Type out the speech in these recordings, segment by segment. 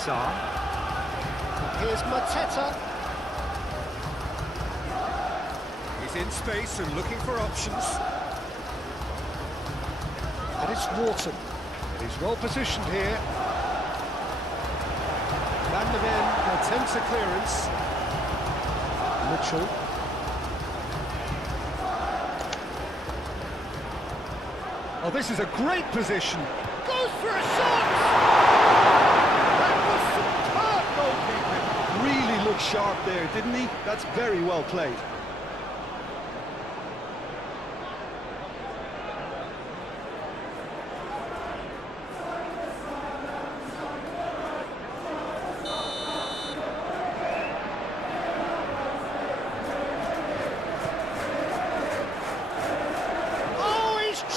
Sarr. Here's Mateta. He's in space and looking for options. And it's Wharton. He's well positioned here. Van de Ven attempts a clearance. Mitchell. Oh, this is a great position. Goes for a shot! That was superb goalkeeping. Really looked sharp there, didn't he? That's very well played.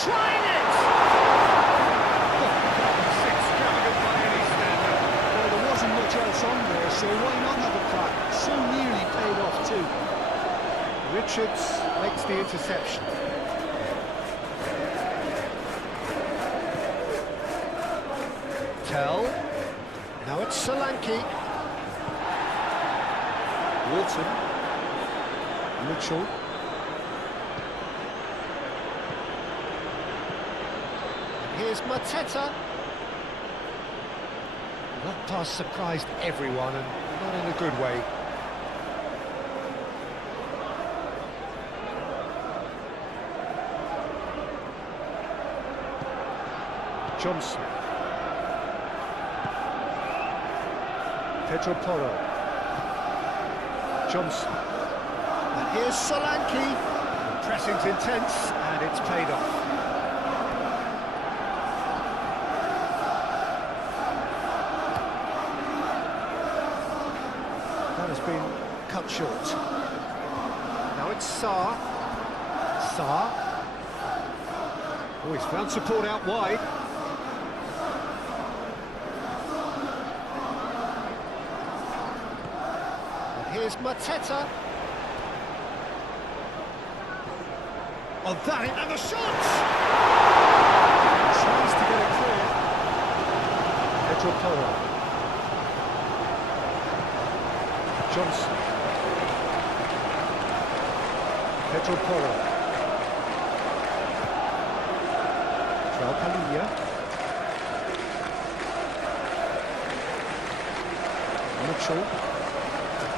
Trying it! Extravagant by any standard. Well, there wasn't much else on there, so why not have a crack? So nearly paid off too. Richards makes the interception. Tell. Now it's Solanke. Wharton. Mitchell. Here's Mateta. That pass surprised everyone, and not in a good way. Johnson. Pedro Porro. Johnson. And here's Solanke. The pressing's intense, and it's paid off. Has been cut short. Now it's Sarr. Sarr. Oh, he's found support out wide. And here's Mateta. Oh, that and the shot! Tries to get it clear. Pedro Porro. Johnson. Pedro Porro. Traupalia. Mitchell.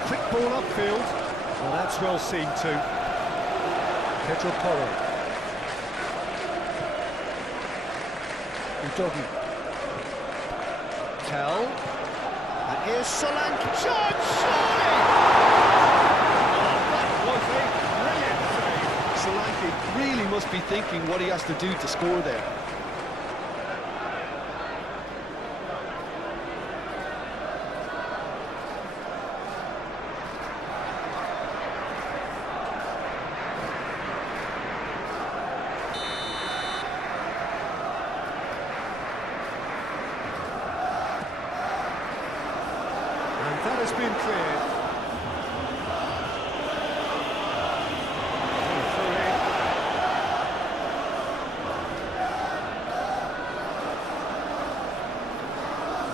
Quick ball upfield. Well, that's well seen too. Pedro Porro. Udogi. Tell. And here's Solanke. Shot! Surely! Oh, that was a brilliant save. Solanke really must be thinking what he has to do to score there. That has been cleared.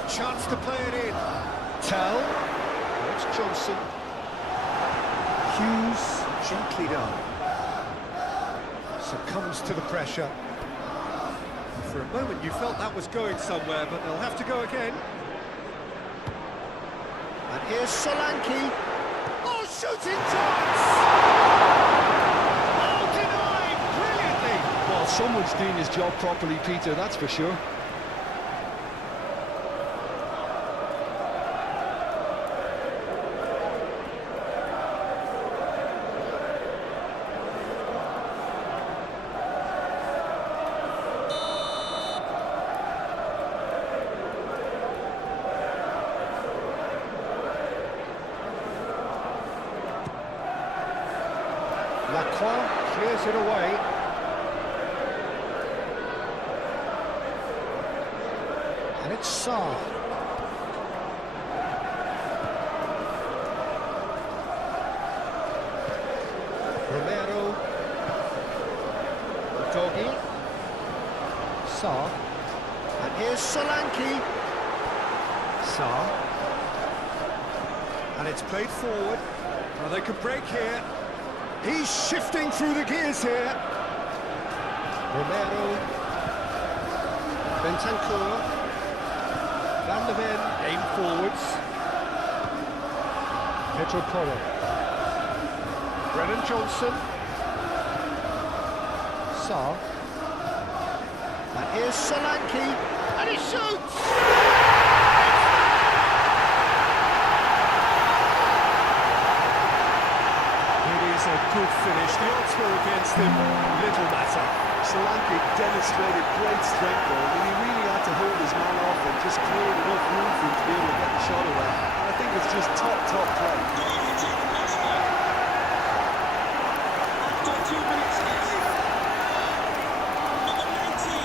Chance to play it in. Tell. It's Johnson. Hughes, gently done. Succumbs to the pressure. For a moment you felt that was going somewhere, but they'll have to go again. And here's Solanke. Oh, shooting chance! Oh, denied brilliantly! Well, someone's doing his job properly, Peter, that's for sure. Lacroix clears it away. And it's Sarr. Romero. Udogi. Sarr. And here's Solanke. Saar. And it's played forward. Well, they could break here. He's shifting through the gears here. Romero. Bentancur. Van de Ven. Aim forwards. Pedro Porro. Brennan Johnson. Saar. And here's Solanke. And he shoots! A good finish. The odds were against him. Little matter. Solanke demonstrated great strength there. I mean, he really had to hold his man off and just cleared enough room for him to be able to get the shot away. And I think it's just top play. After 2 minutes left. Number 19,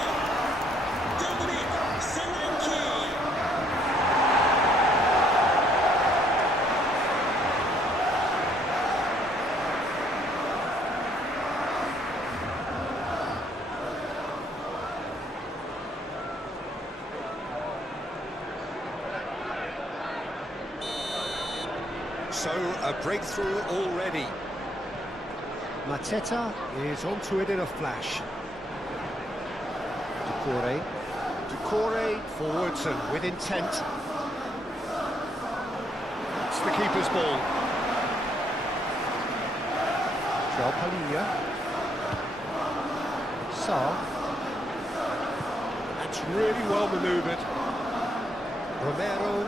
Dominic Solanke. So, a breakthrough already. Mateta is onto it in a flash. Ducore forwards and with intent. It's the keeper's ball. Joel Palinha. Saar. That's really well manoeuvred. Romero.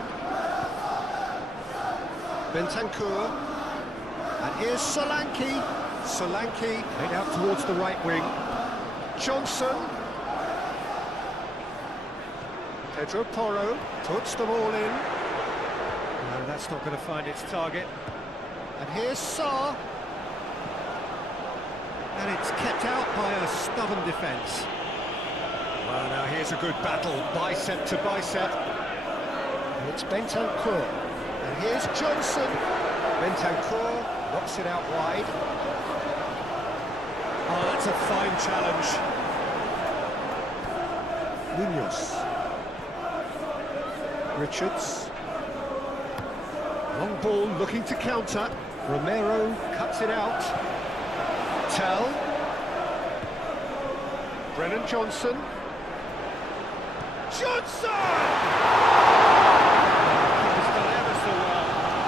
Bentancur, and here's Solanke. Solanke played out towards the right wing. Johnson. Pedro Porro puts them all in. No, that's not going to find its target. And here's Saar. And it's kept out by a stubborn defence. Well, now here's a good battle, bicep to bicep. And it's Bentancur. And here's Johnson. Bentancur knocks it out wide. Oh, that's a fine challenge. Munoz. Richards. Long ball looking to counter. Romero cuts it out. Tell. Brennan Johnson.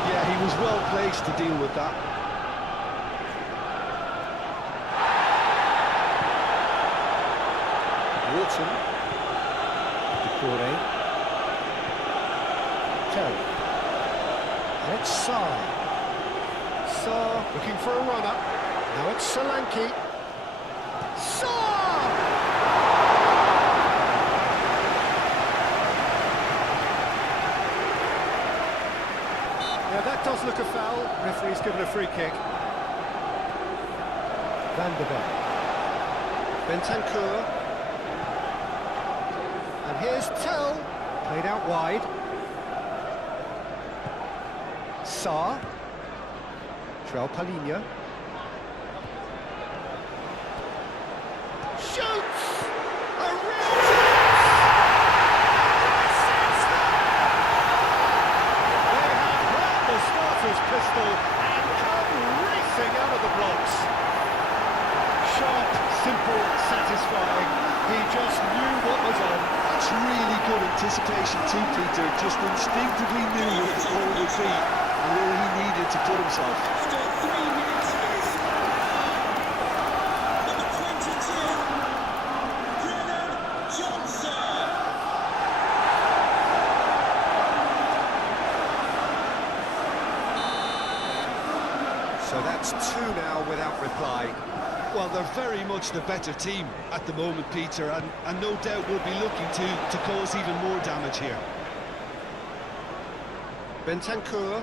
Yeah, he was well placed to deal with that. Wharton. Ducore. Tell. And it's Saar. Saar looking for a runner. Now it's Solanke. Saar! Yeah, that does look a foul. Referee's given a free kick. Van de Ven. Bentancur. And here's Tell. Played out wide. Saar. Joel Palinha. Shoots! A real starter's pistol and come racing out of the blocks. Sharp, simple, satisfying. He just knew what was on. That's really good anticipation too, Peter. Just instinctively knew what the ball would be and where he needed to put himself. After 3 minutes left. Number 22, Brennan Johnson. So that's two now without reply. Well, they're very much the better team at the moment, Peter, and no doubt will be looking to cause even more damage here. Bentancur.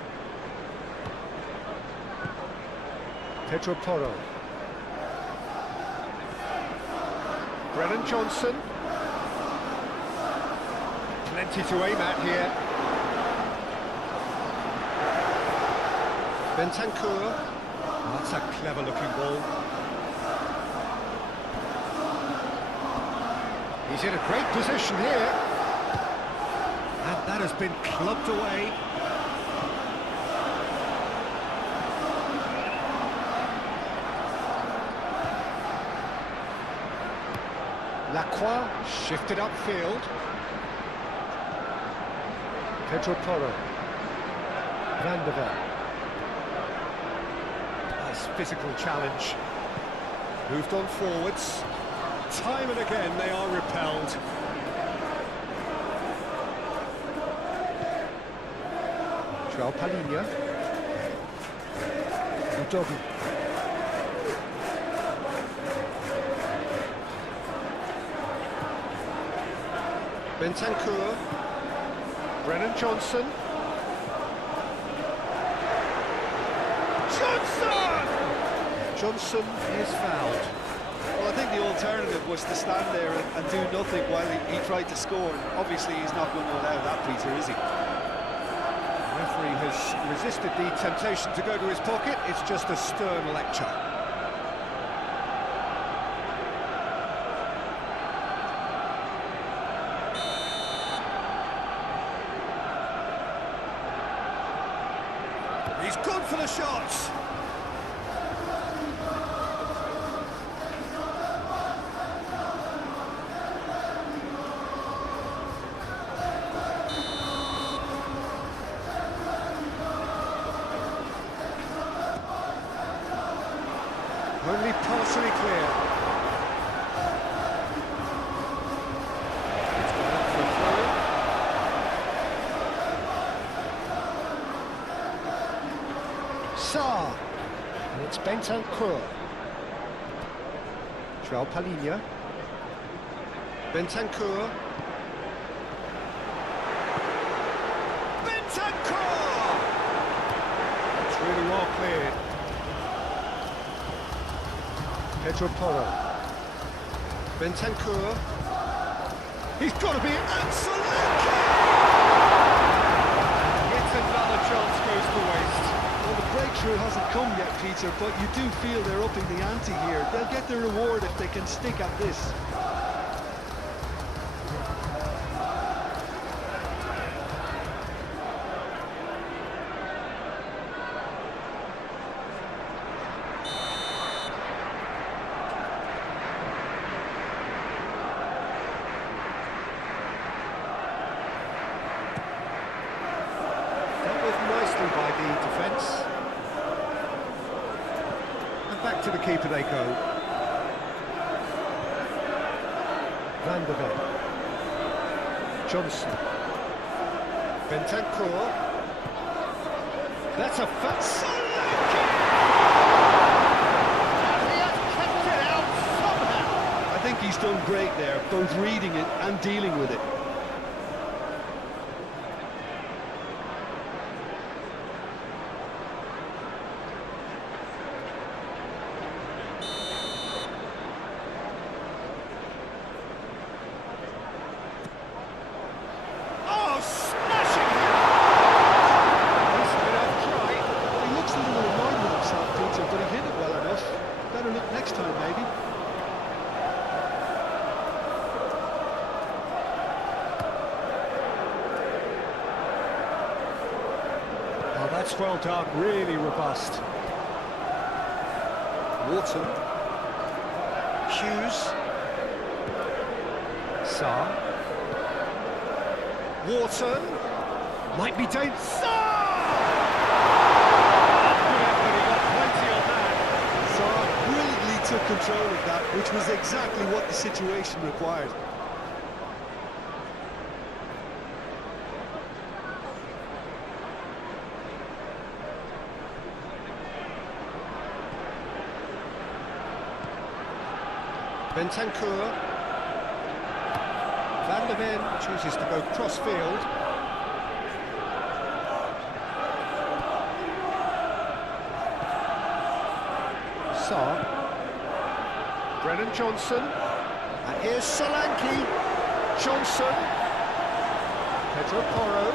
Pedro Porro. Brennan Johnson. Plenty to aim at here. Bentancur. Oh, that's a clever-looking ball. He's in a great position here. And that has been clubbed away. Lacroix shifted upfield. Pedro Porro. Van der Vel. Nice physical challenge. Moved on forwards. Time and again they are repelled. João Palhinha. Udogi. Bentancur. Brennan Johnson. Johnson is fouled. Well, I think the alternative was to stand there and do nothing while he tried to score. Obviously, he's not going to allow that, Peter, is he? The referee has resisted the temptation to go to his pocket. It's just a stern lecture. He's gone for the shots. Only partially clear. It's gone up for a throw. Sarr. And it's Bentancur. João Palhinha. Bentancur. Bentancur! It's really well cleared. Pedro Porro. Bentancur. He's got to be absolutely. Yet another chance goes to waste. Well, the breakthrough hasn't come yet, Peter, but you do feel they're upping the ante here. They'll get their reward if they can stick at this. By the defence. And back to the keeper they go. Van der Vel. Johnson. Bentancur. That's a Solanke! And he has kept it out somehow. I think he's done great there, both reading it and dealing with it. That's well done, really robust. Wharton. Hughes. Sarr. Wharton. Might be dangerous. Sarr! Good effort, he got plenty on that. Sarr brilliantly took control of that, which was exactly what the situation required. Bentancur. Van der Ven chooses to go cross-field. Sarr. Brennan Johnson. And here's Solanke. Johnson. Pedro Porro.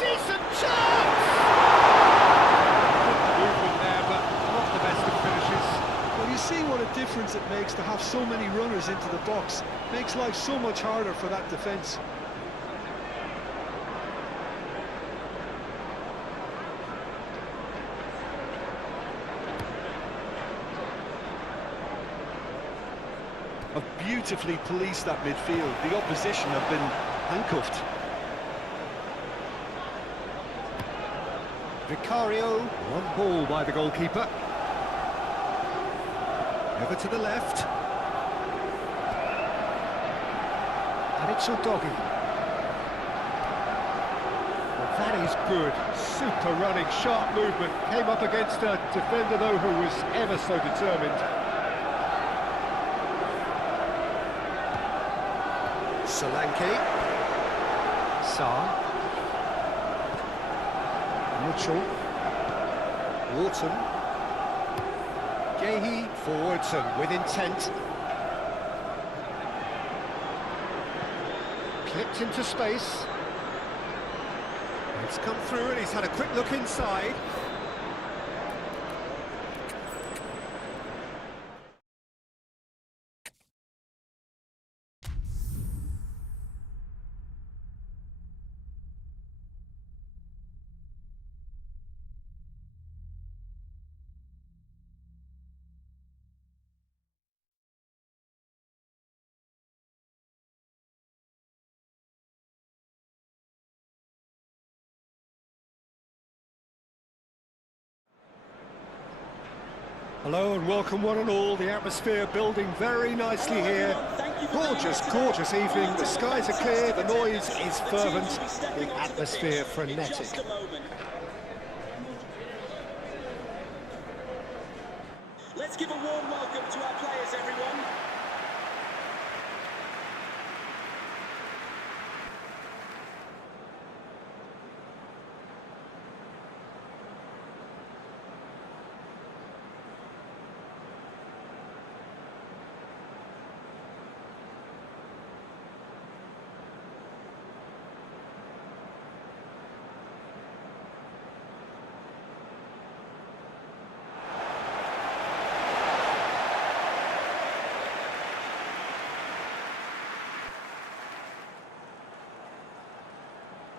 Decent chance! Good movement there, but not the best of finishes. Well, you see what a difference it makes to have so many runners into the box. Makes life so much harder for that defence. beautifully policed that midfield. The opposition have been handcuffed. Vicario, one ball by the goalkeeper. Over to the left. And it's Udogi. Well, that is good. Super running, sharp movement. Came up against a defender, though, who was ever so determined. Solanke. Sarr. Mitchell. Wharton. Gehi forwards and with intent. Clipped into space. It's come through and he's had a quick look inside. Hello and welcome one and all. The atmosphere building very nicely here. Gorgeous, gorgeous evening. The skies are clear, the noise is fervent, the atmosphere frenetic. Let's give a warm welcome to our players, everyone.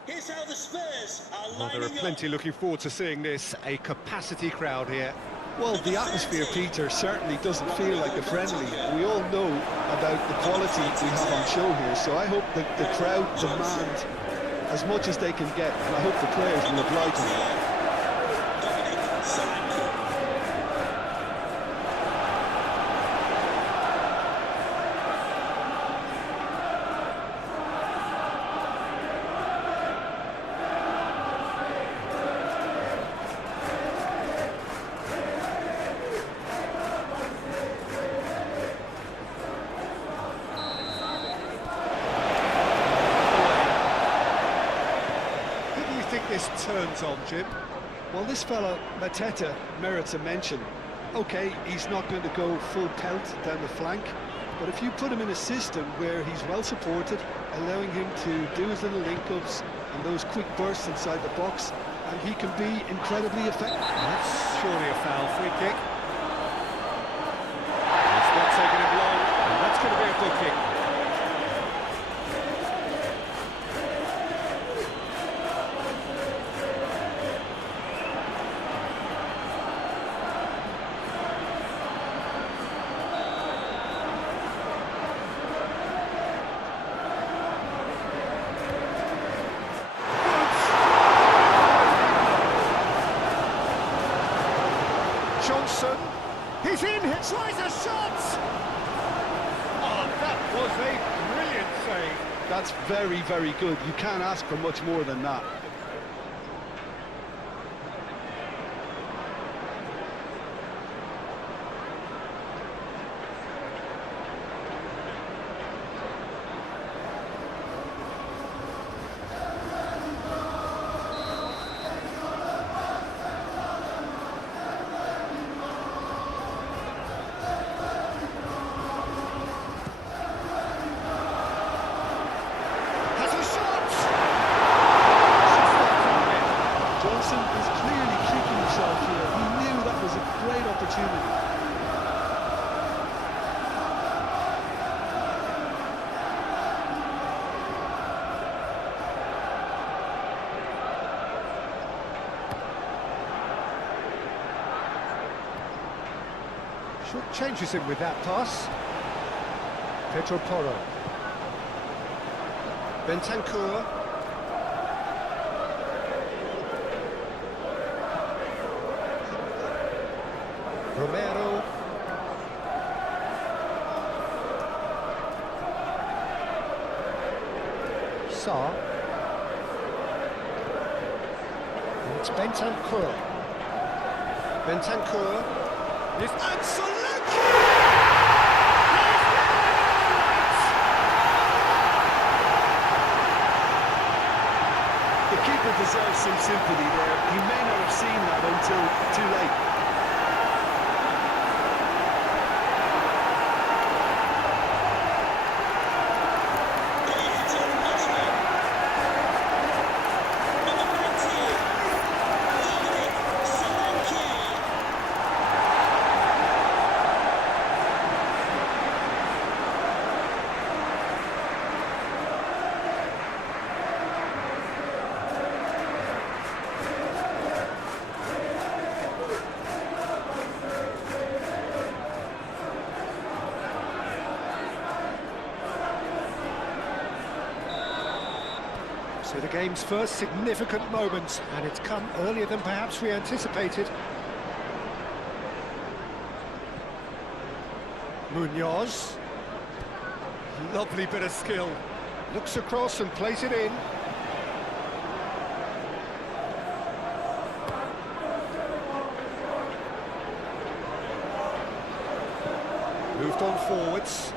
Here's how the Spurs are Well, there are lining plenty up. looking forward to seeing this. A capacity crowd here. Well, the atmosphere, Peter, certainly doesn't feel like a friendly. We all know about the quality we have on show here, so I hope that the crowd demand as much as they can get, and I hope the players will oblige them. This turns on, Jim. Well, this fella, Mateta, merits a mention. OK, he's not going to go full pelt down the flank, but if you put him in a system where he's well supported, allowing him to do his little link-ups and those quick bursts inside the box, and he can be incredibly effective. That's surely a foul. Free kick. It's not taking him long, and that's going to be a booking. Johnson, he's in, he tries a shot! Oh, that was a brilliant save. That's very, very good. You can't ask for much more than that. Changes him with that pass. Pedro Porro. Bentancur. Romero. Sarr. And it's Bentancur. Bentancur. It's Consolidation! The keeper deserves some sympathy there. He may not have seen that until too late. So the game's first significant moment, and it's come earlier than perhaps we anticipated. Munoz. Lovely bit of skill. Looks across and plays it in. Moved on forwards.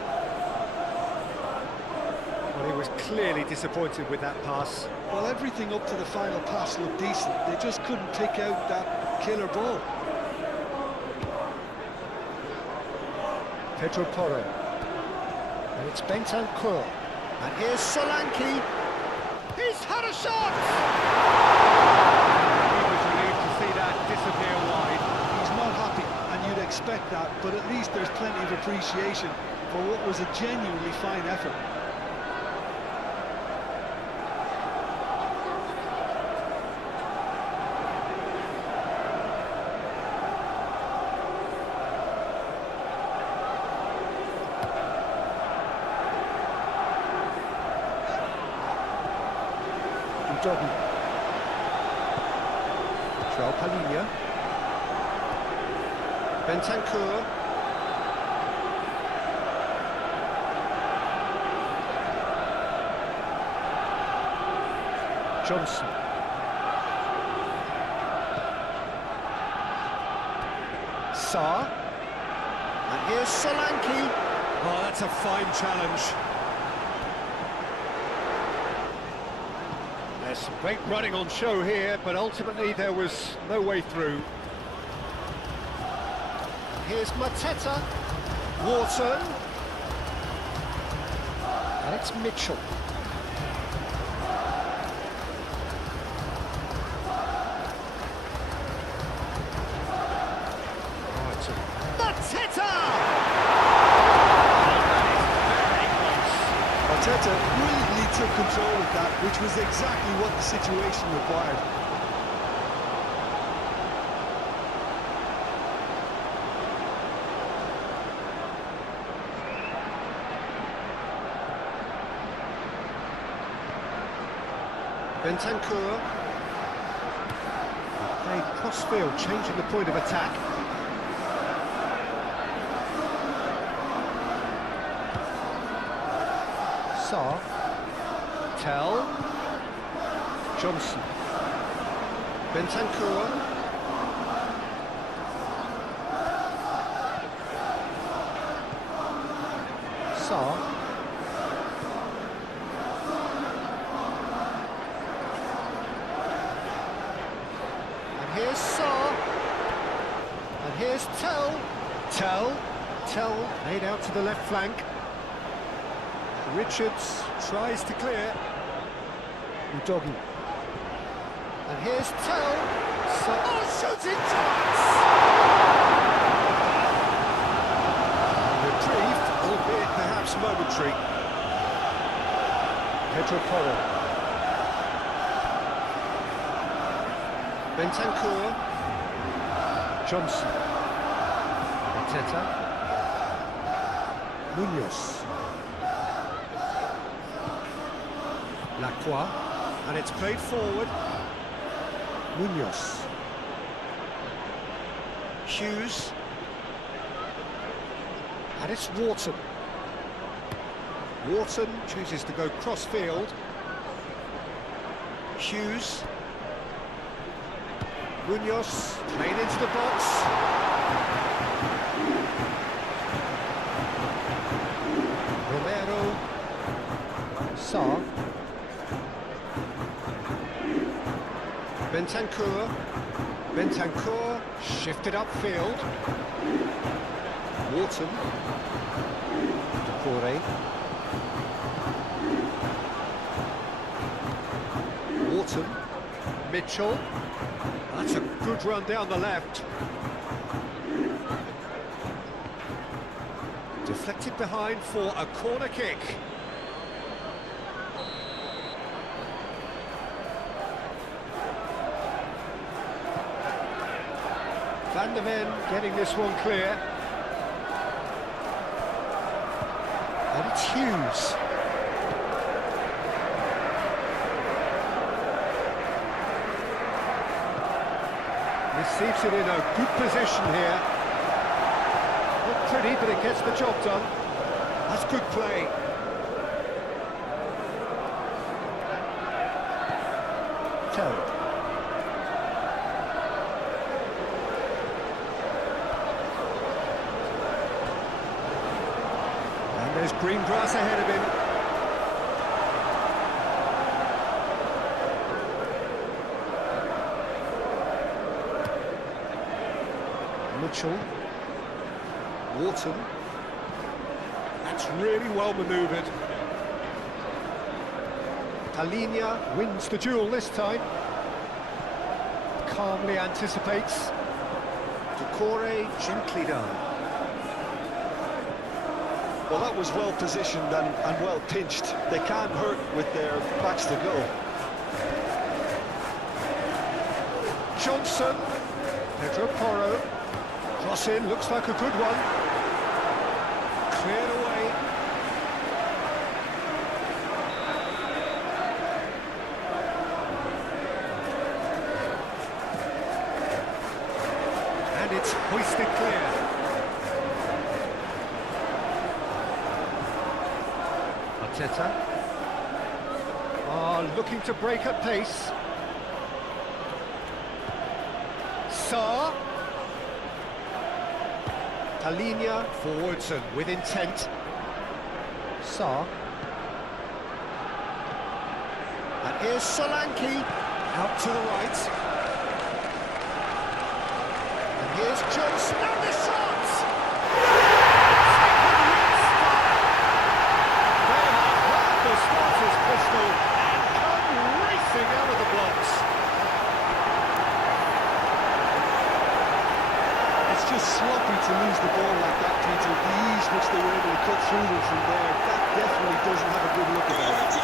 Well, he was clearly disappointed with that pass. Well, everything up to the final pass looked decent. They just couldn't pick out that killer ball. Pedro Porro. And it's Bentancur. And here's Solanke. He's had a shot! He was relieved to see that disappear wide. He's not happy, and you'd expect that, but at least there's plenty of appreciation for what was a genuinely fine effort. Doggy. João Palhinha. Bentancur. Johnson. Sarr. And here's Solanke. Oh, that's a fine challenge. There's some great running on show here, but ultimately there was no way through. Here's Mateta, Wharton, and it's Mitchell. Mateta! Mateta brilliantly took control of that, which was exactly what the situation required. Bentancur. Played cross-field, changing the point of attack. Sarr. Tell. Johnson. Bentancur. Sarr. And here's Sarr. And here's Tell. Tell made out to the left flank. Richards tries to clear. Udogi. And here's Tell. Oh, shooting chance! Retrieved, albeit perhaps momentary. Pedro Porro. Bentancur. Johnson. Mateta. Munoz. Lacroix, and it's played forward. Munoz. Hughes. And it's Wharton. Wharton chooses to go cross-field. Hughes. Munoz, played into the box. Romero. Sarr. Bentancur shifted upfield. Wharton. Decore. Wharton. Mitchell. That's a good run down the left. Deflected behind for a corner kick. Van der Ven getting this one clear. And it's Hughes. Receives it in a good position here. Not pretty, but it gets the job done. That's good play. Terry. And there's green grass ahead of him. Mitchell. Wharton. That's really well manoeuvred. Talinia wins the duel this time. Calmly anticipates. Decore gently done. Well, that was well positioned and well pinched. They can't hurt with their backs to go. Johnson. Pedro Porro. Cross in, looks like a good one. Cleared away. And it's hoisted clear. Arteta. Looking to break at pace. Sarr. Talinia forwards and with intent. Sarr. And here's Solanke out to the right. And here's Johnson and the shot! They have heard the starter's pistol and come racing out of the blocks. Just sloppy to lose the ball like that, Peter. The ease which they were able to cut through them from there, that definitely doesn't have a good look about it.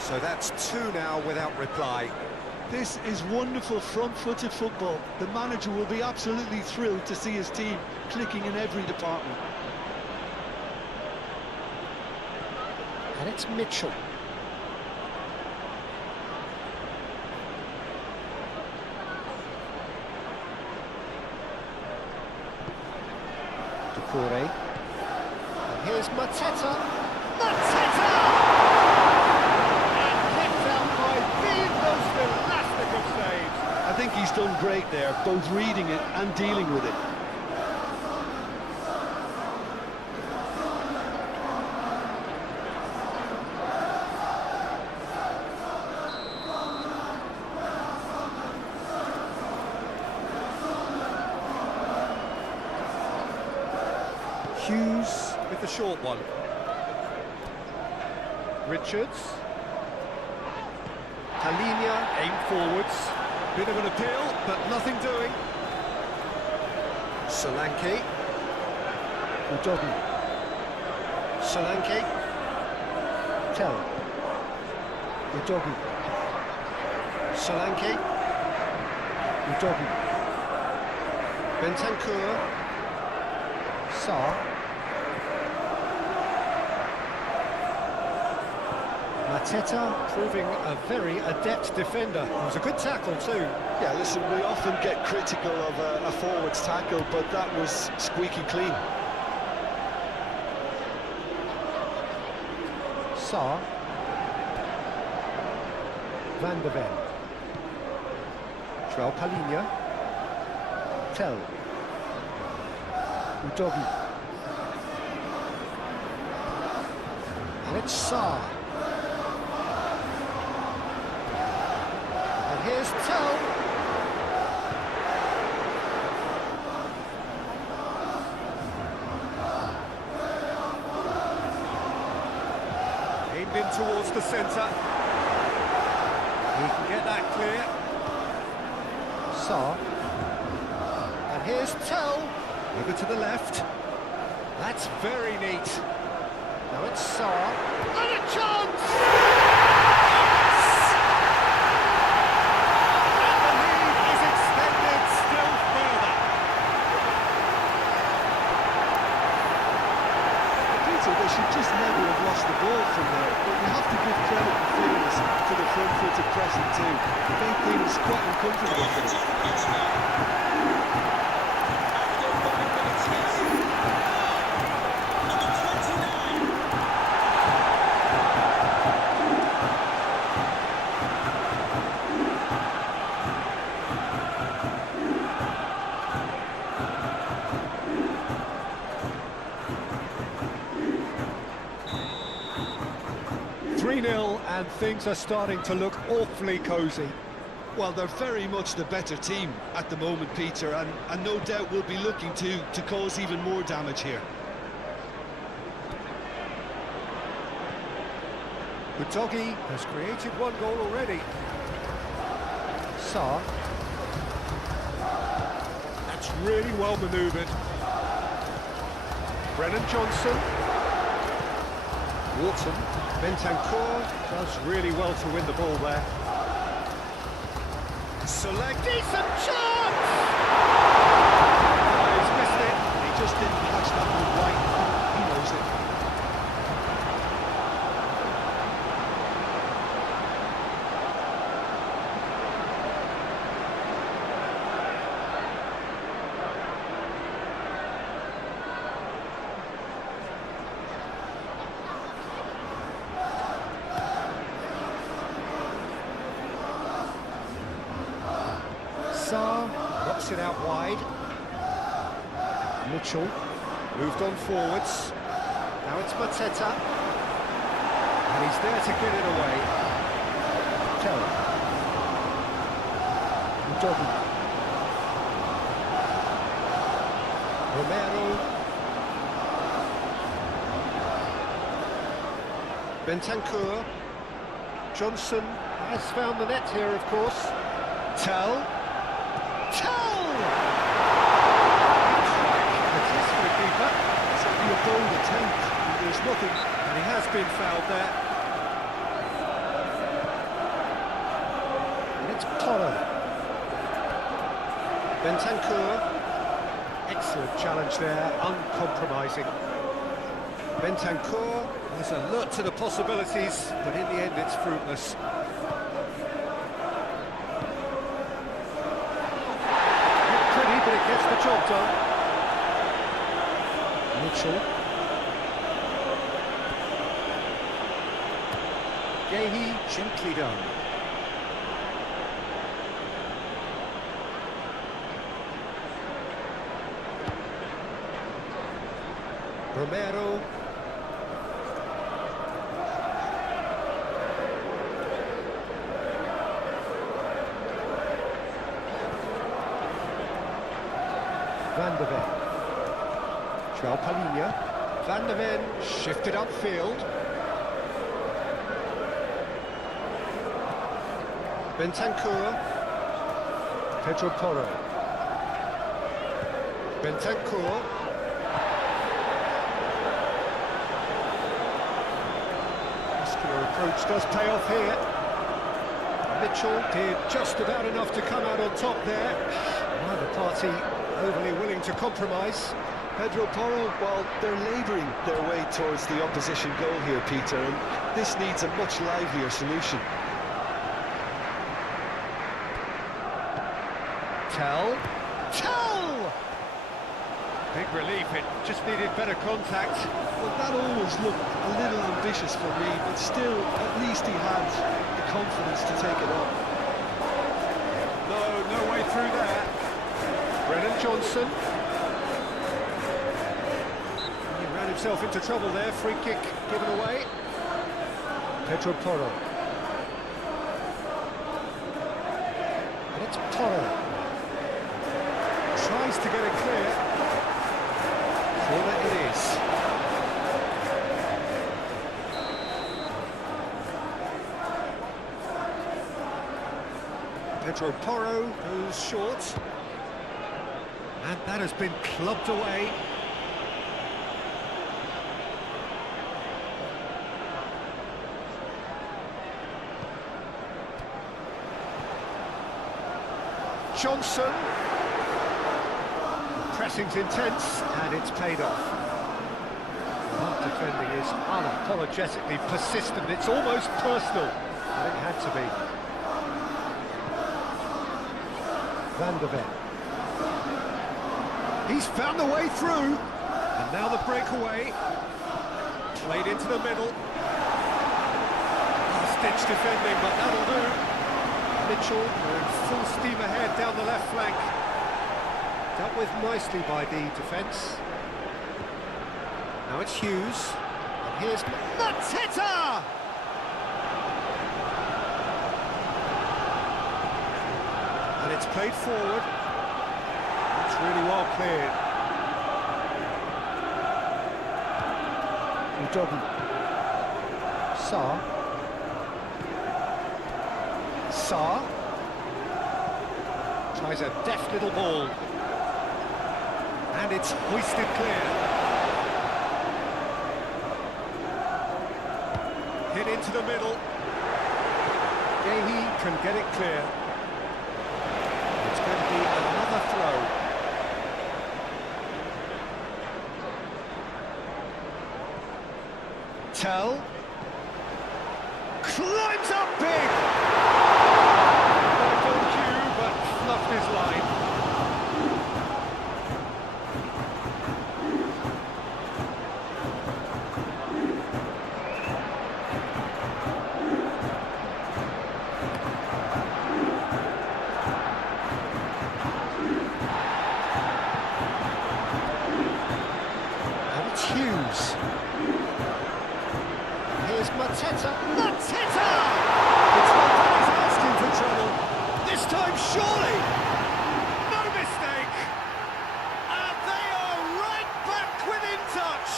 So that's two now without reply. This is wonderful front-footed football. The manager will be absolutely thrilled to see his team clicking in every department. And it's Mitchell. Decore. And here's Mateta. Mateta! I think he's done great there, both reading it and dealing with it. Hughes with the short one. Richards. Talinia aim forwards. Bit of an appeal, but nothing doing. Solanke. Udogi. Solanke. Tell. Udogi. Solanke. Udogi. Bentancur. Sarr. Mateta proving a very adept defender. It was a good tackle too. Yeah, listen, we often get critical of a forward's tackle, but that was squeaky clean. Sarr. Van der Ven. João Palhinha. Tell. Udogi. And it's Sarr. And here's Tell. Aimed in towards the centre. He can get that clear. Sarr. And here's Tell. Over to the left. That's very neat. Now it's Sarr. And a chance! And the lead is extended still further. Peter, they should just never have lost the ball from there, but you have to give credit and fairness to the front-footed pressing too. It made things quite uncomfortable for them. 3-0 and things are starting to look awfully cosy. Well, they're very much the better team at the moment, Peter, and no doubt will be looking to cause even more damage here. Udogi has created one goal already. Sarr. That's really well manoeuvred. Brennan Johnson. Wharton. Bentancur does really well to win the ball there. Select, decent chance! Oh, he's missed it. He just didn't catch that one right. He knows it. Sarr knocks it out wide. Mitchell moved on forwards. Now it's Mateta. And he's there to get it away. Tell. Udogi. Romero. Bentancur. Johnson has found the net here, of course. Tell. Certainly a bold attempt. There's nothing. And he has been fouled there. And it's Tottenham. Bentancur. Excellent challenge there, uncompromising. Bentancur has alert to the possibilities, but in the end it's fruitless. Not pretty, but it gets the job done. Mitchell. Gehi, gently done. Romero. Van der Ven. João Palhinha. Van der Ven shifted upfield. Bentancur. Pedro Porro. Bentancur. Your approach does pay off here. Mitchell did just about enough to come out on top there. Neither party overly willing to compromise. Pedro Porro, well, they're labouring their way towards the opposition goal here, Peter, and this needs a much livelier solution. Tell! Big relief, it just needed better contact. Well, that always looked a little ambitious for me, but still, at least he had the confidence to take it on. No way through there. Brennan Johnson. He ran himself into trouble there, free kick given away. Pedro Porro. And it's Porro. Tries to get it clear. Corner it is. Pedro Porro goes short. And that has been clubbed away. Johnson. Pressing's intense, and it's paid off. Hard defending is unapologetically persistent. It's almost personal, but it had to be. Van der Ven. He's found the way through, and now the breakaway. Played into the middle. Last-ditch defending, but that'll do. Mitchell going full steam ahead down the left flank. Dealt with nicely by the defence. Now it's Hughes, and here's Mateta! And it's played forward. It's really well cleared. Udogi. Sarr. Tries a deft little ball. And it's hoisted clear. Hit into the middle. Gehi can get it clear. It's going to be another throw. Tell. Climbs up big! Not on cue, but fluffed his line. Hughes. Here's Mateta. Mateta! It's not that he's asking for trouble. This time, surely. No mistake. And they are right back within touch.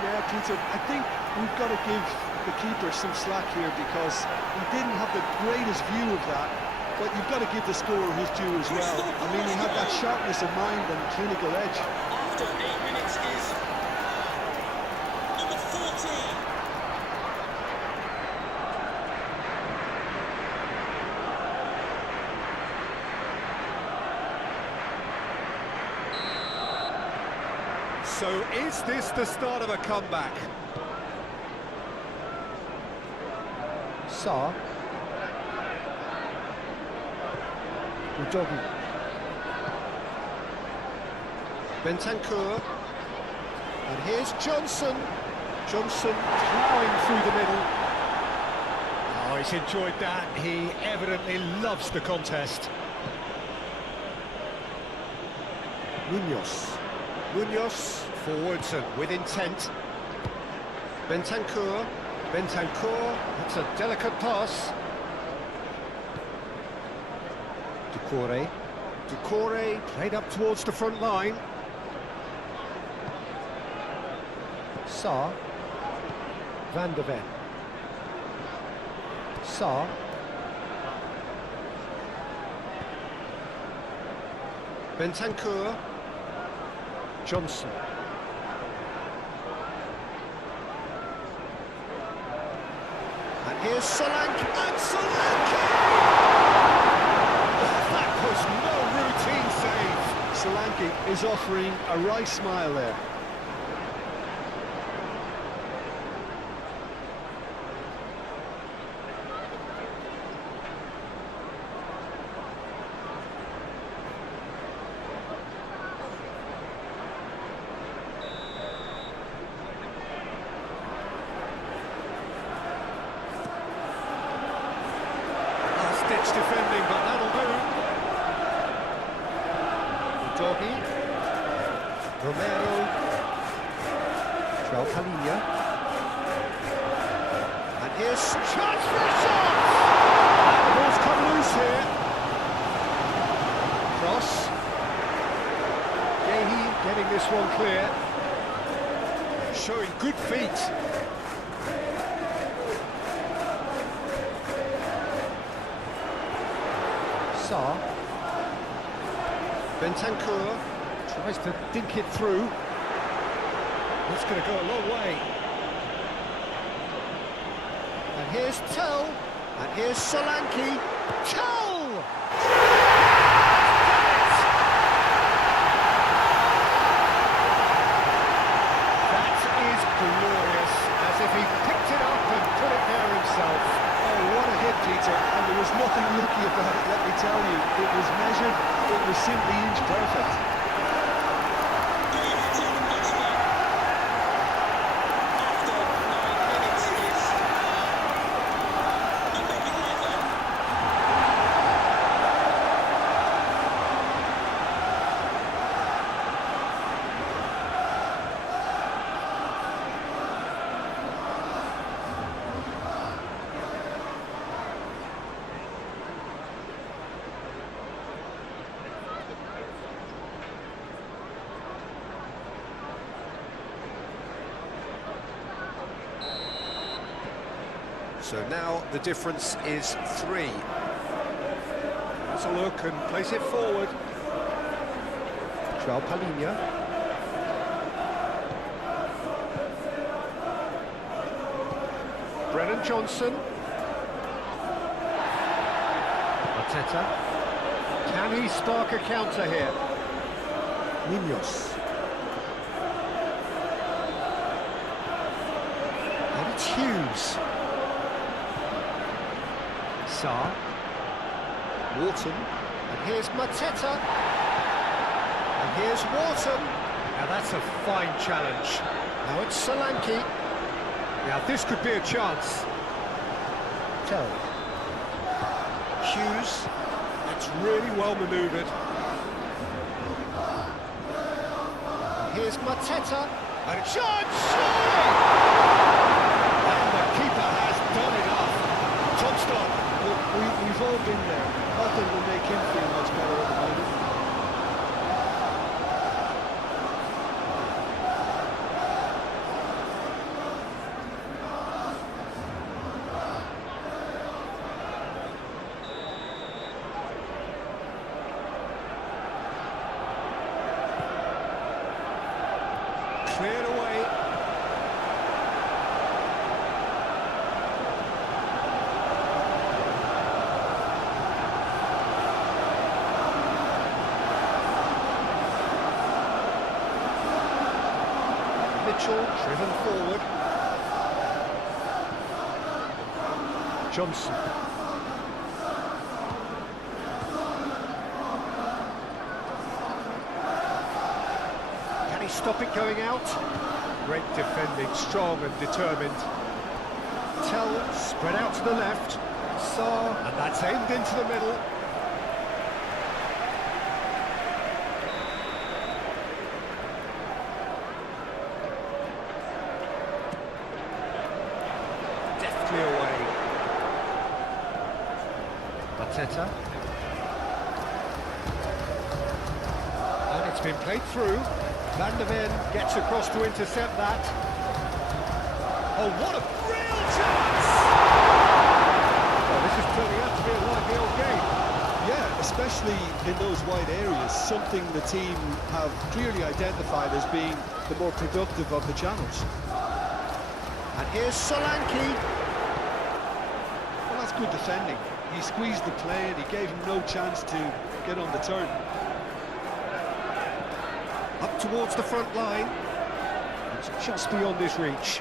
Yeah, Peter, I think we've got to give the keeper some slack here because he didn't have the greatest view of that. But you've got to give the scorer his due as well. I mean, he had that sharpness of mind and clinical edge. After 8 minutes is number 14. So is this the start of a comeback? Sarr. Udogi. Bentancur. And here's Johnson. Johnson ploughing through the middle. Oh, he's enjoyed that. He evidently loves the contest. Munoz forwards and with intent. Bentancur. That's a delicate pass. Doucouré played up towards the front line. Sarr. Van der Ven. Sarr. Bentancur. Johnson. Here's Solanke, and Solanke! That was no routine save. Solanke is offering a right smile there. Ditch defending, but that'll do. Doggy, Romero, Traucalinha, and here's chance for a shot! And the ball's come loose here. Cross. Gehi getting this one clear. Showing good feet. Bentancur tries to dink it through. That's going to go a long way. And here's Tell. And here's Solanke. Tell! That is glorious. As if he picked it up and put it there himself. Oh, what a hit, Peter, and there was nothing lucky about it, let me tell you. It was measured, it was simply inch perfect. So now the difference is 3. Let's a look and place it forward. Traucalinha. Brennan Johnson. Arteta. Can he spark a counter here? Munoz. And it's Hughes. Sarr, Wharton, and here's Mateta, and here's Wharton. Now that's a fine challenge. Now it's Solanke. Now this could be a chance. Tell. Hughes, that's really well manoeuvred. And here's Mateta, and it's chance! And the keeper has done enough. Top stop. We've all been there. Nothing will make him feel much better at the moment. Cleared away. Mitchell driven forward. Johnson. Can he stop it going out? Great defending, strong and determined. Tell spread out to the left. Sarr, and that's aimed into the middle. Deftly away. Mateta. And it's been played through. Van der Ven gets across to intercept that. Oh, what a real chance! Well, this is turning out to be a lively old game. Yeah, especially in those wide areas, something the team have clearly identified as being the more productive of the channels. And here's Solanke. good defending. He squeezed the play and he gave him no chance to get on the turn. Up towards the front line. It's just beyond his reach.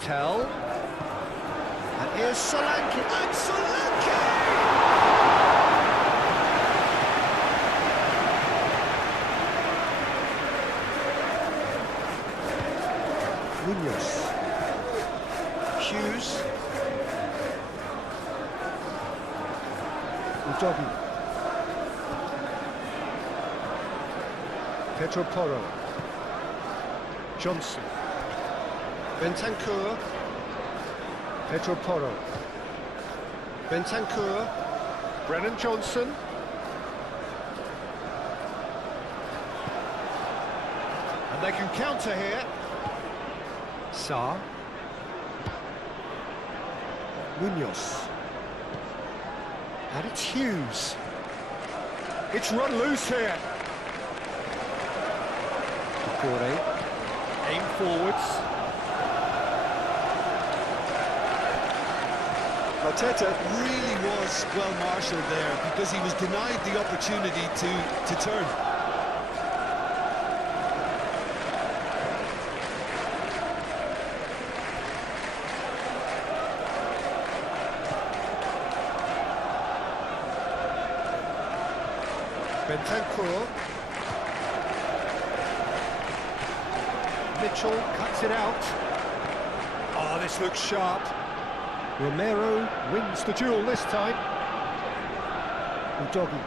Tell. And here's Solanke. And Solanke! Munoz. Hughes. Udogi. Pedro Porro. Johnson. Bentancur. Pedro Porro. Bentancur. Brennan Johnson. And they can counter here. Sarr. Munoz. And it's Hughes. It's run loose here. Corey. Aim forwards. Mateta really was well marshalled there because he was denied the opportunity to turn. Bentancur. Mitchell cuts it out. Oh, this looks sharp. Romero wins the duel this time. Udogi.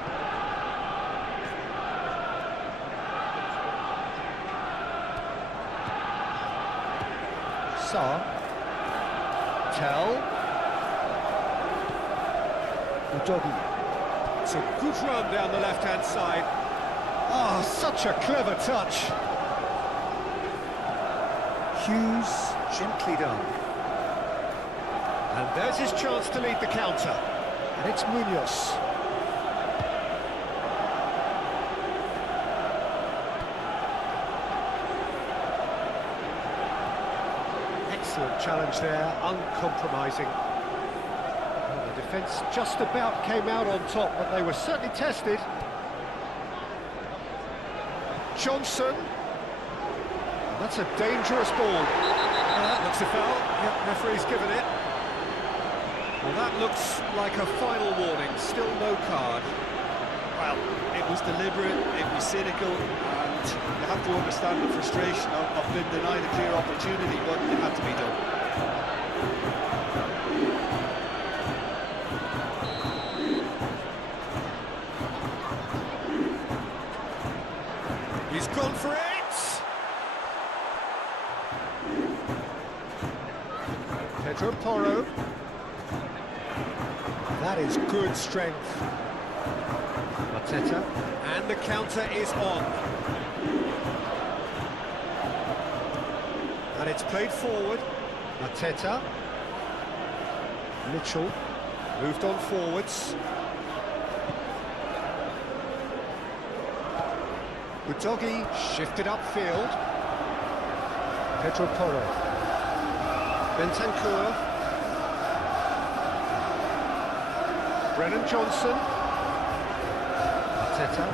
Sarr. Tell. Udogi. It's a good run down the left-hand side. Ah, such a clever touch. Hughes, gently done. And there's his chance to lead the counter. And it's Munoz. Excellent challenge there, uncompromising. Well, the defence just about came out on top, but they were certainly tested. Johnson. And that's a dangerous ball. That looks a foul. Yep, referee's given it. Well, that looks like a final warning, still no card. Well, it was deliberate, it was cynical, and you have to understand the frustration of being denied a clear opportunity, but it had to be done. He's gone for it! Pedro Porro. That is good strength. Mateta. And the counter is on. And it's played forward. Mateta. Mitchell. Moved on forwards. Udogi shifted upfield. Pedro Porro. Bentancur. Brennan Johnson. Mateta.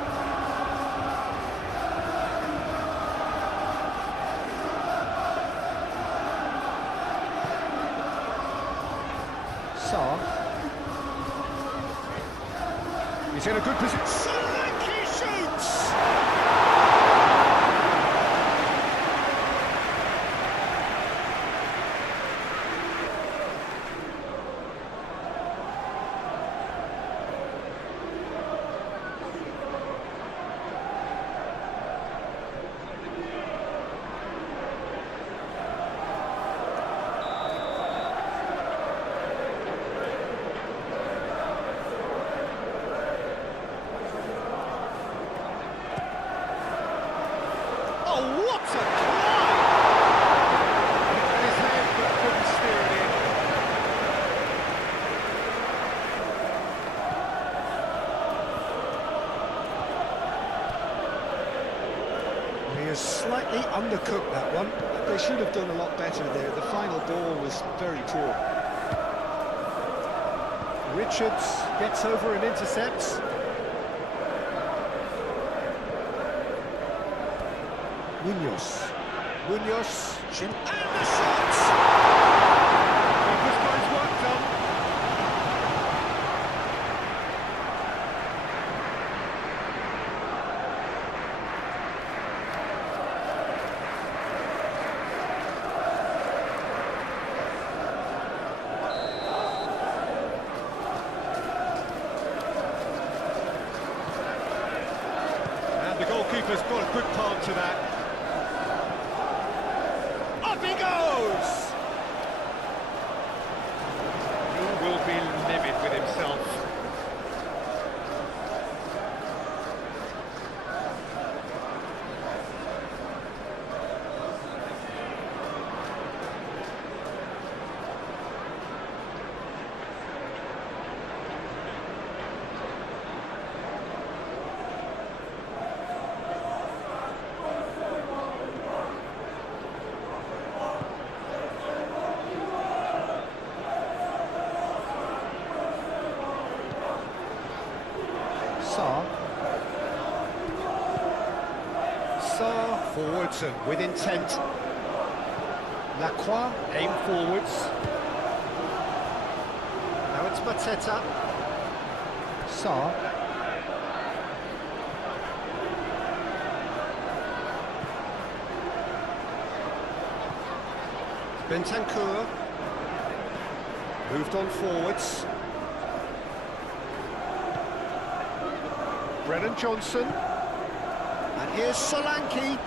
Sarr. He's in a good position. Solanke shoots! What a climb! His head but couldn't steer it in. He has slightly undercooked that one. They should have done a lot better there. The final ball was very poor. Richards gets over and intercepts. Munoz, and the shot! This guy's work done. And the goalkeeper's got a good palm to that. Up he goes! He will be livid with himself. Sarr forwards and with intent. Lacroix aim forwards. Now it's Mateta. Sarr. Bentancur moved on forwards. Brennan Johnson. And here's Solanke.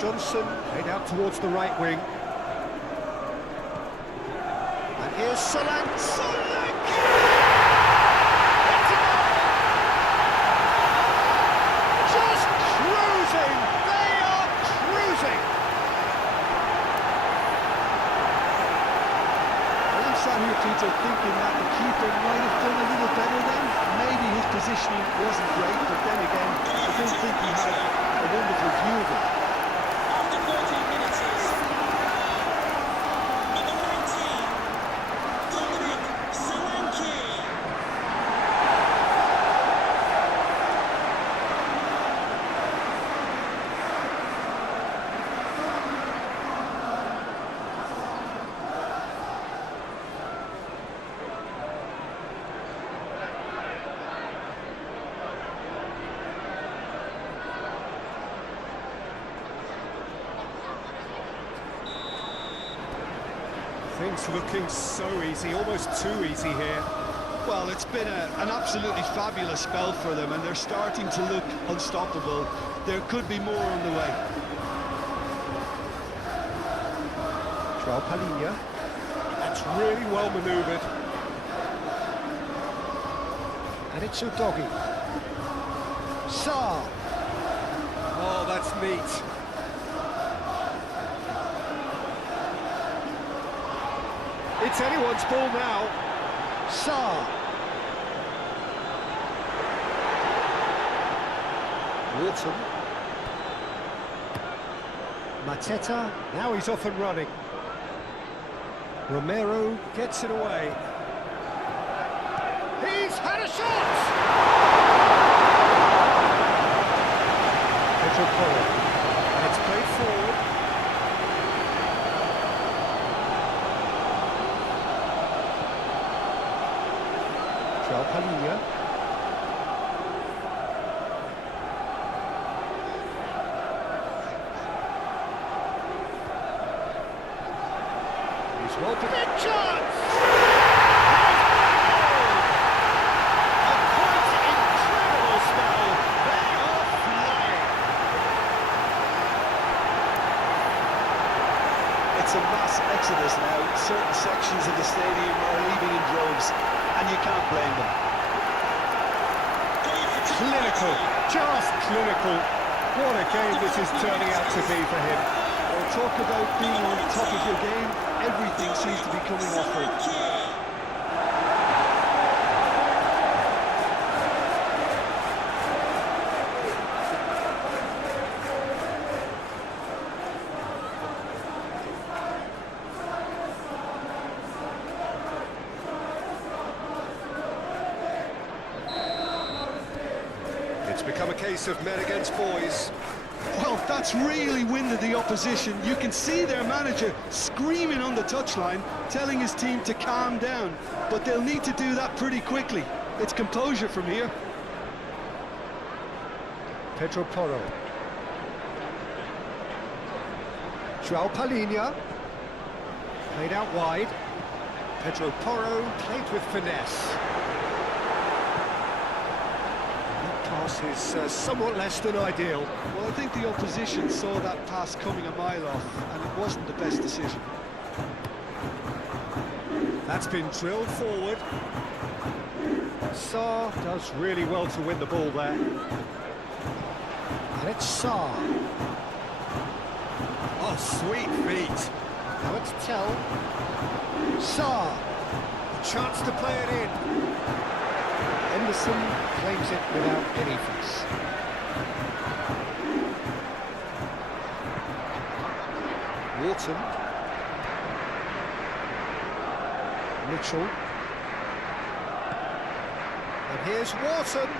Johnson played out towards the right wing. And here's Solanke. Solanke! Just cruising! They are cruising! I'm sat here, Peter, thinking that the keeper might have done a little better then. Maybe his positioning wasn't great, but then again, I don't think he had a wonderful view of it. After 14 minutes, number 19, Dominic Solanke. Things looking so easy, almost too easy here. Well, it's been an absolutely fabulous spell for them, and they're starting to look unstoppable. There could be more on the way. Joao Palhinha. That's really well manoeuvred. And it's Udogi. Sarr. Oh, that's neat. It's anyone's ball now. Sarr. Wharton. Mateta. Now he's off and running. Romero gets it away. He's had a shot! Pedro Porro. And it's played forward. Joao Palhinha. He's well to big chance! A quite incredible spell. They are flying. It's a mass exodus now. Certain sections of the stadium are leaving in droves, and you can't blame them. Clinical, just clinical. What a game this is turning out to be for him. Well, talk about being on top of your game. Everything seems to be coming off for him. case of men against boys. Well, that's really winded the opposition. You can see their manager screaming on the touchline, telling his team to calm down. But they'll need to do that pretty quickly. It's composure from here. Pedro Porro. João Palhinha. Played out wide. Pedro Porro played with finesse. That pass is somewhat less than ideal. Well, I think the opposition saw that pass coming a mile off, and it wasn't the best decision. That's been drilled forward. Sarr does really well to win the ball there. And it's Sarr. Oh, sweet feet. Now it's Tell. Sarr. A chance to play it in. Henderson claims it without any fuss. Wharton. Mitchell. And here's Wharton.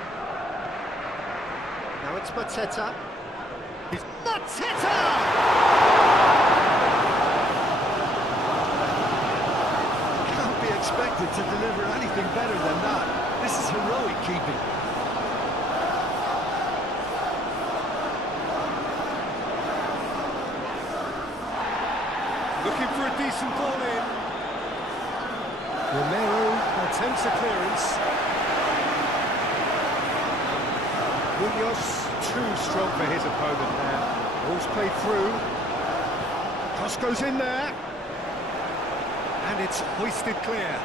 Now it's Mateta. It's Mateta! Can't be expected to deliver anything better than that. This is heroic keeping. Looking for a decent ball in. Romero attempts a clearance. Munoz too strong for his opponent there. Ball's played through. Cross goes in there. And it's hoisted clear.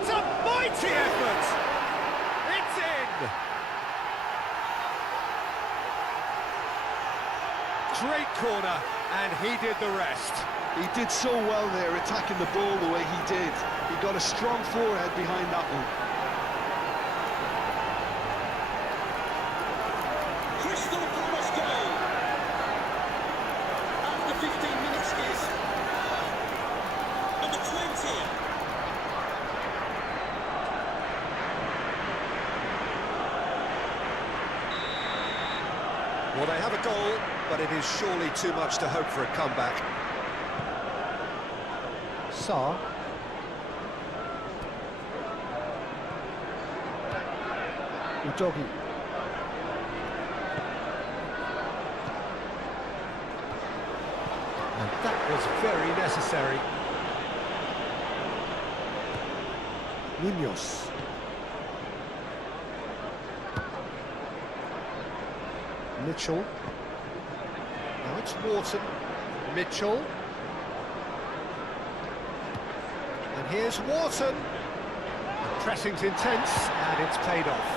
It's a mighty effort! It's in! Great corner, and he did the rest. He did so well there, attacking the ball the way he did. He got a strong forehead behind that one. Crystal Palace goal. After 15 minutes is number 20. Well, they have a goal, but it is surely too much to hope for a comeback. Sarr. Udogi. And that was very necessary. Munoz. Mitchell. Now it's Wharton. Mitchell. And here's Wharton. The pressing's intense, and it's paid off.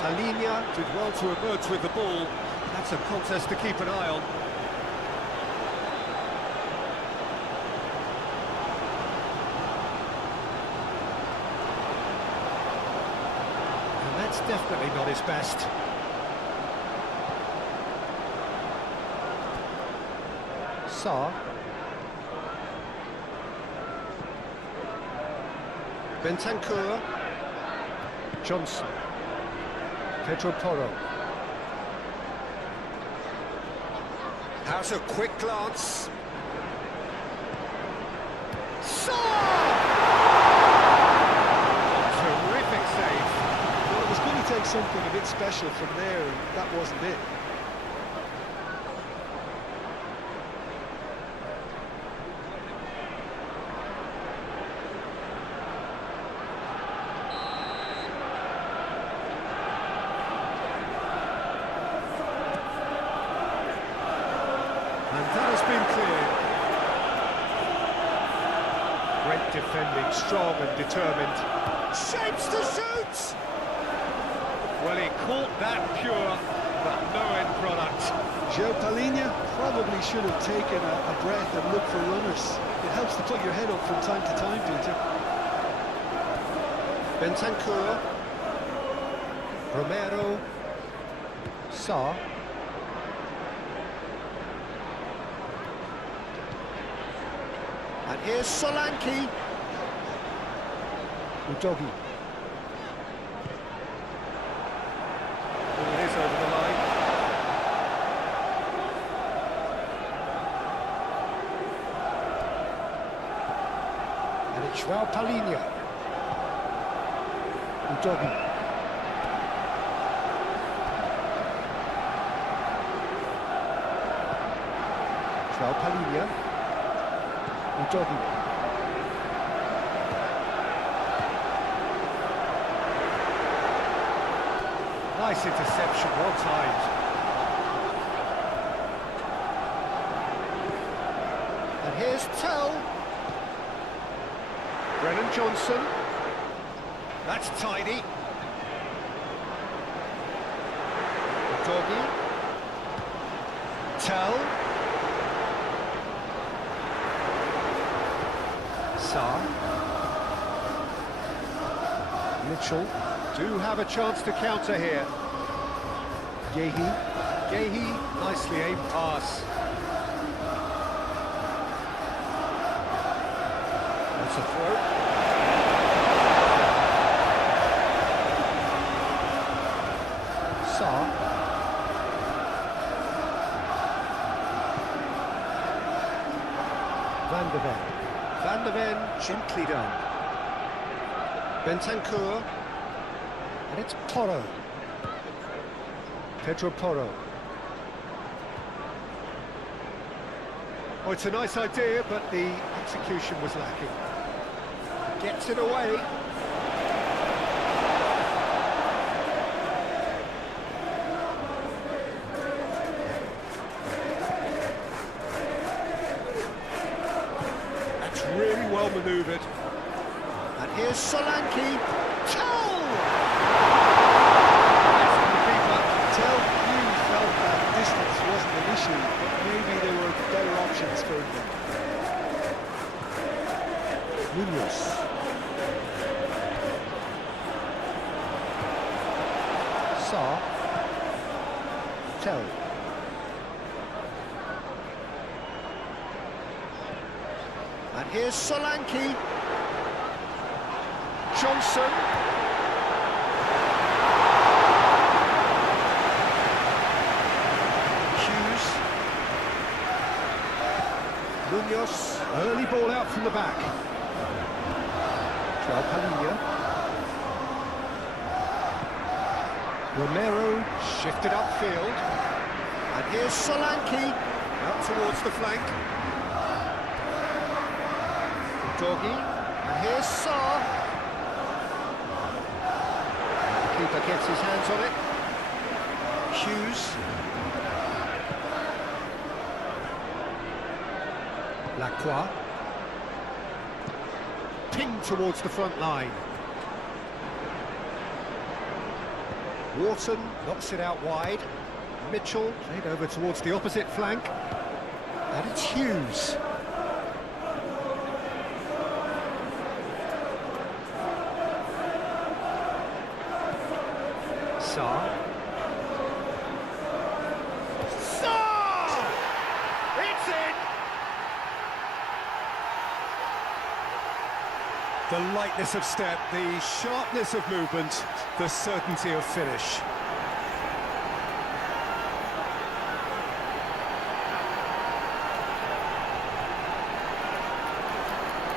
Palhinha did well to emerge with the ball. That's a contest to keep an eye on. And that's definitely not his best. Sarr. Bentancur. Johnson. Pedro Porro. How's a quick glance? Sarr! Terrific save. Well, it was going to take something a bit special from there, and that wasn't it. And that has been cleared. Great defending, strong and determined. Shapes to shoot! Well, he caught that pure, but no end product. João Palhinha probably should have taken a breath and looked for runners. It helps to put your head up from time to time, Peter. Bentancur. Romero. Sarr. And here's Solanke. Udogi. Oh, it is over the line. And it's João Palhinha. Udogi. João Palhinha. Udogi. Nice interception, well timed. And here's Tell. Brennan Johnson. That's tidy. Udogi. Tell. Sarr. Mitchell do have a chance to counter here. Gehi, nicely aimed pass. That's a throw. Sarr. Van de Ven. Van de Ven, gently done. Bentancur. And it's Porro. Pedro Porro. Oh, it's a nice idea, but the execution was lacking. Gets it away. That's really well manoeuvred. And here's Solanke. Tell! Tell you felt that distance wasn't an issue, but maybe there were better options for him. Munoz. Sarr. Tell. And here's Solanke. Johnson. Munoz, early ball out from the back. João Palhinha. Romero shifted upfield. And here's Solanke, out towards the flank. Udogi, and here's Sarr. The keeper gets his hands on it. Hughes. Lacroix. Pinged towards the front line. Wharton knocks it out wide. Mitchell played over towards the opposite flank. And it's Hughes. Sarr. It's in! The lightness of step, the sharpness of movement, the certainty of finish.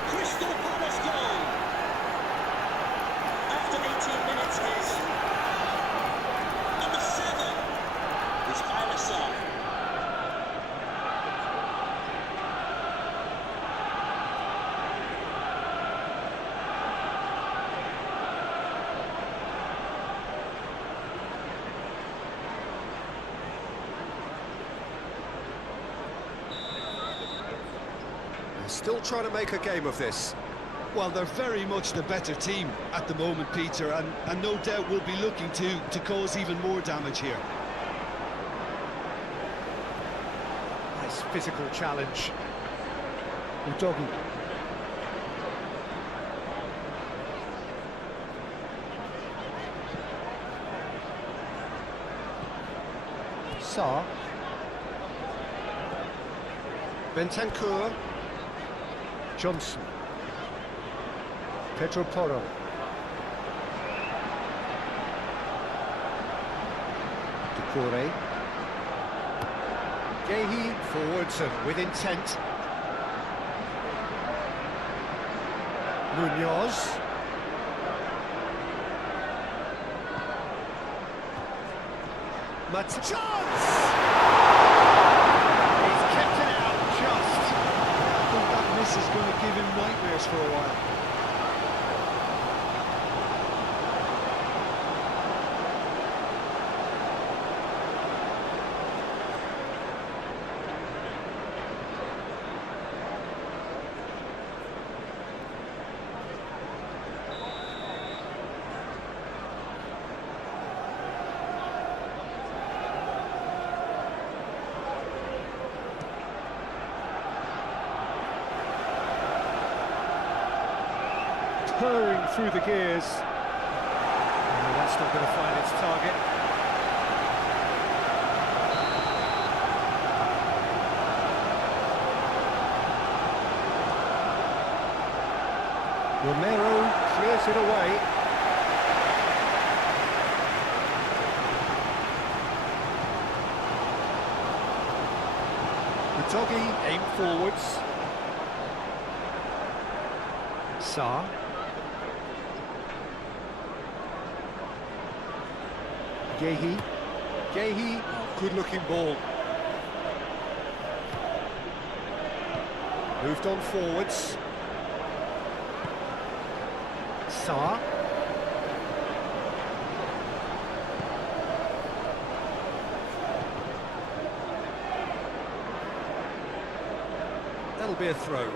Crystal Palace goal. After 18 minutes is number 7 is Fera. Still trying to make a game of this. Well, they're very much the better team at the moment, Peter, and no doubt will be looking to cause even more damage here. Nice physical challenge. Udogi. Sarr. Bentancur. Johnson. Pedro Porro. Decore. Gehi forwards and with intent. Munoz. Chance! He's kept it out just. I think that miss is going to give him nightmares for a while. Purring through the gears. No, that's not going to find its target. Romero clears it away. Utogi aim forwards. Sarr. Gehi. Gehi, good-looking ball. Moved on forwards. Sarr. That'll be a throw.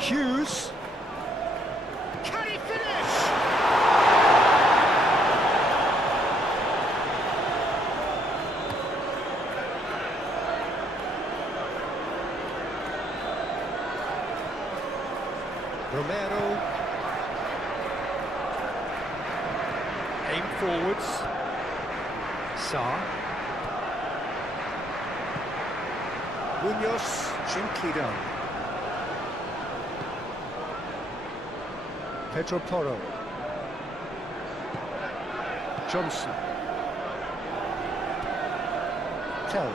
Hughes. Can he finish? Romero. Aim forwards. Sarr. Munoz, gently done. Pedro Porro. Johnson. Tell.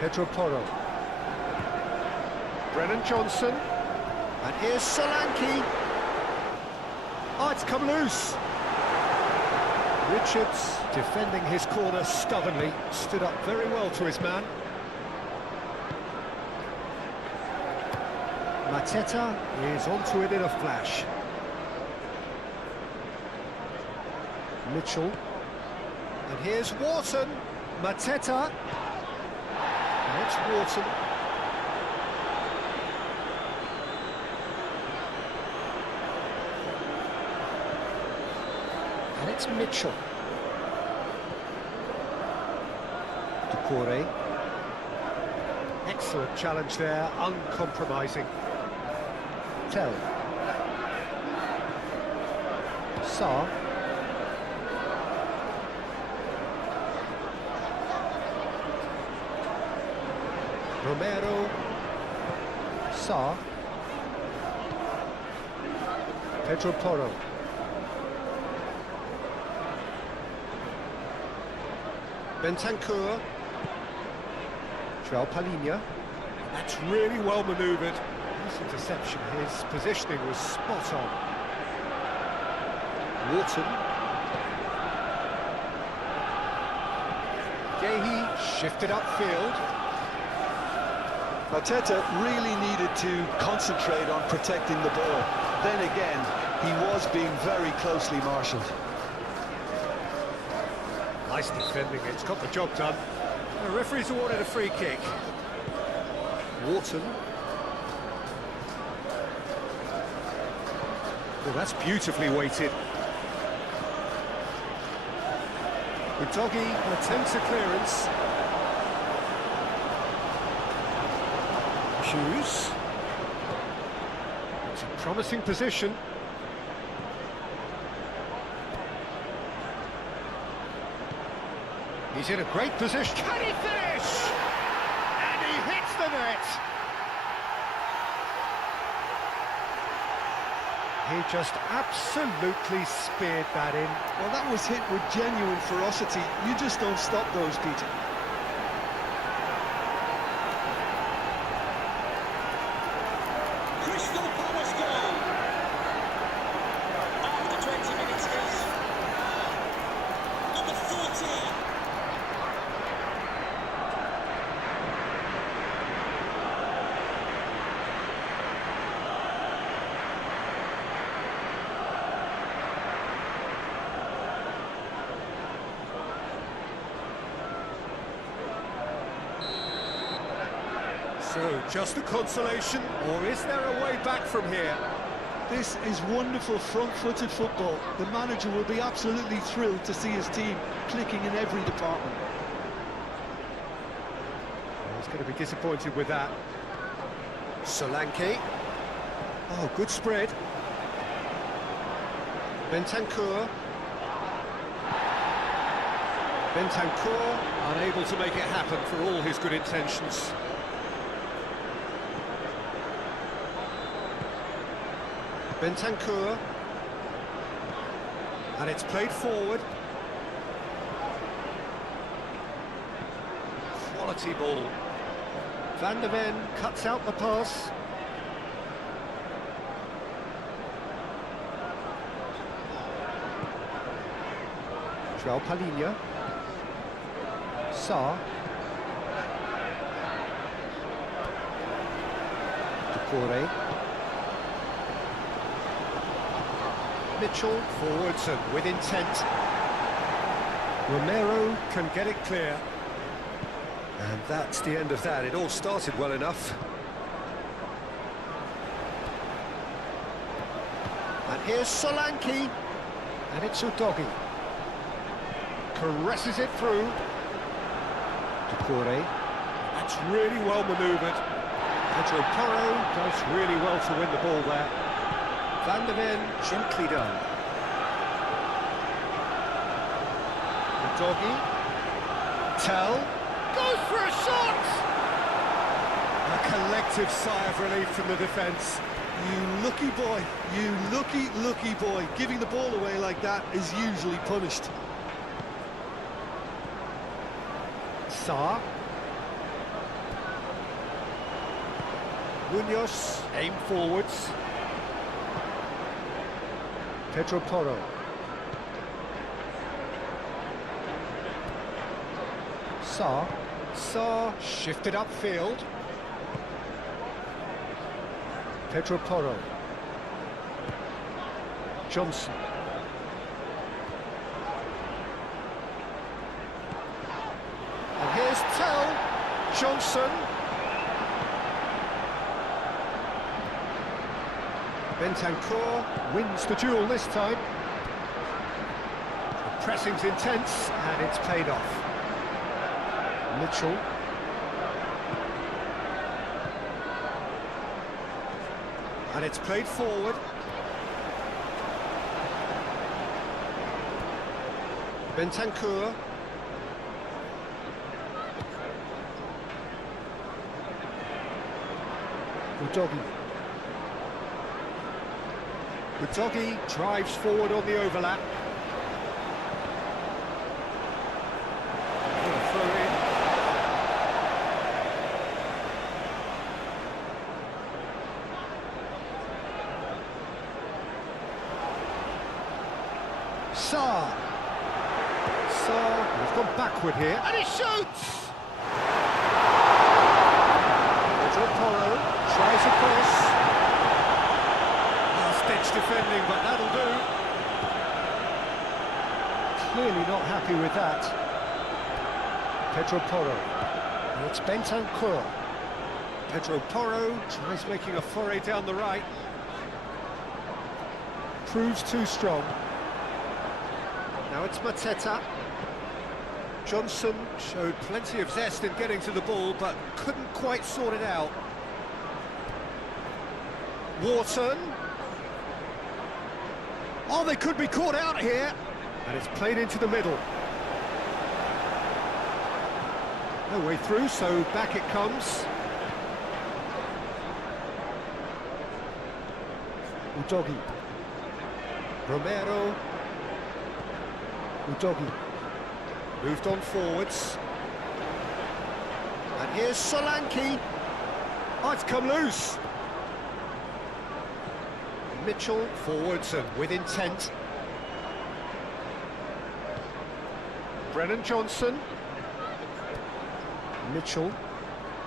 Pedro Porro. Brennan Johnson. And here's Solanke. Oh, it's come loose. Richards, defending his corner stubbornly, stood up very well to his man. Mateta is onto it in a flash. Mitchell. And here's Wharton. Mateta. It's Wharton. And it's Mitchell. Decore. Excellent challenge there, uncompromising. Tell. Sarr. Romero. Sarr. Pedro Porro. Bentancur. João Palhinha. That's really well manoeuvred. This interception, his positioning was spot on. Wharton. Gehi shifted upfield. Mateta really needed to concentrate on protecting the ball. Then again, he was being very closely marshalled. Nice defending, it's got the job done. The referee's awarded a free kick. Wharton. Well, that's beautifully weighted. Udogi attempts a clearance. Hughes. It's a promising position. He's in a great position. Can he finish? And he hits the net. He just absolutely speared that in. Well, that was hit with genuine ferocity. You just don't stop those, Peter. Crystal Palace goal. After 20 minutes is number 14. So, just a consolation, or is there a way back from here? This is wonderful front-footed football. The manager will be absolutely thrilled to see his team clicking in every department. He's going to be disappointed with that. Solanke. Oh, good spread. Bentancur. Bentancur unable to make it happen for all his good intentions. Bentancur, and it's played forward. Quality ball. Van der Ven cuts out the pass. João Palhinha. Sarr. Decore. Mitchell forwards and with intent. Romero can get it clear. And that's the end of that. It all started well enough. And here's Solanke. And it's Udogi. Caresses it through. Decore. That's really well manoeuvred. Pedro Porro does really well to win the ball there. Van der Ven, gently done. Udogi. Tell. Goes for a shot! A collective sigh of relief from the defence. You lucky boy, you lucky boy. Giving the ball away like that is usually punished. Sarr. Munoz, aim forwards. Pedro Porro. Sarr shifted upfield. Pedro Porro. Johnson. And here's Tell. Johnson. Bentancur wins the duel this time. The pressing's intense and it's paid off. Mitchell. And it's played forward. Bentancur. Udogi. Udogi drives forward on the overlap. Throw in. Sarr. He's gone backward here. And he shoots! Pedro Porro tries a cross. Last-ditch defending, but that'll do. Clearly not happy with that. Pedro Porro. And it's Bentancur. Pedro Porro tries making a foray down the right. Proves too strong. Now it's Mateta. Johnson showed plenty of zest in getting to the ball, but couldn't quite sort it out. Wharton. Oh, they could be caught out here. And it's played into the middle. No way through, so back it comes. Udogi. Romero. Udogi. Moved on forwards. And here's Solanke. Oh, it's come loose. Mitchell forwards and with intent. Brennan Johnson. Mitchell.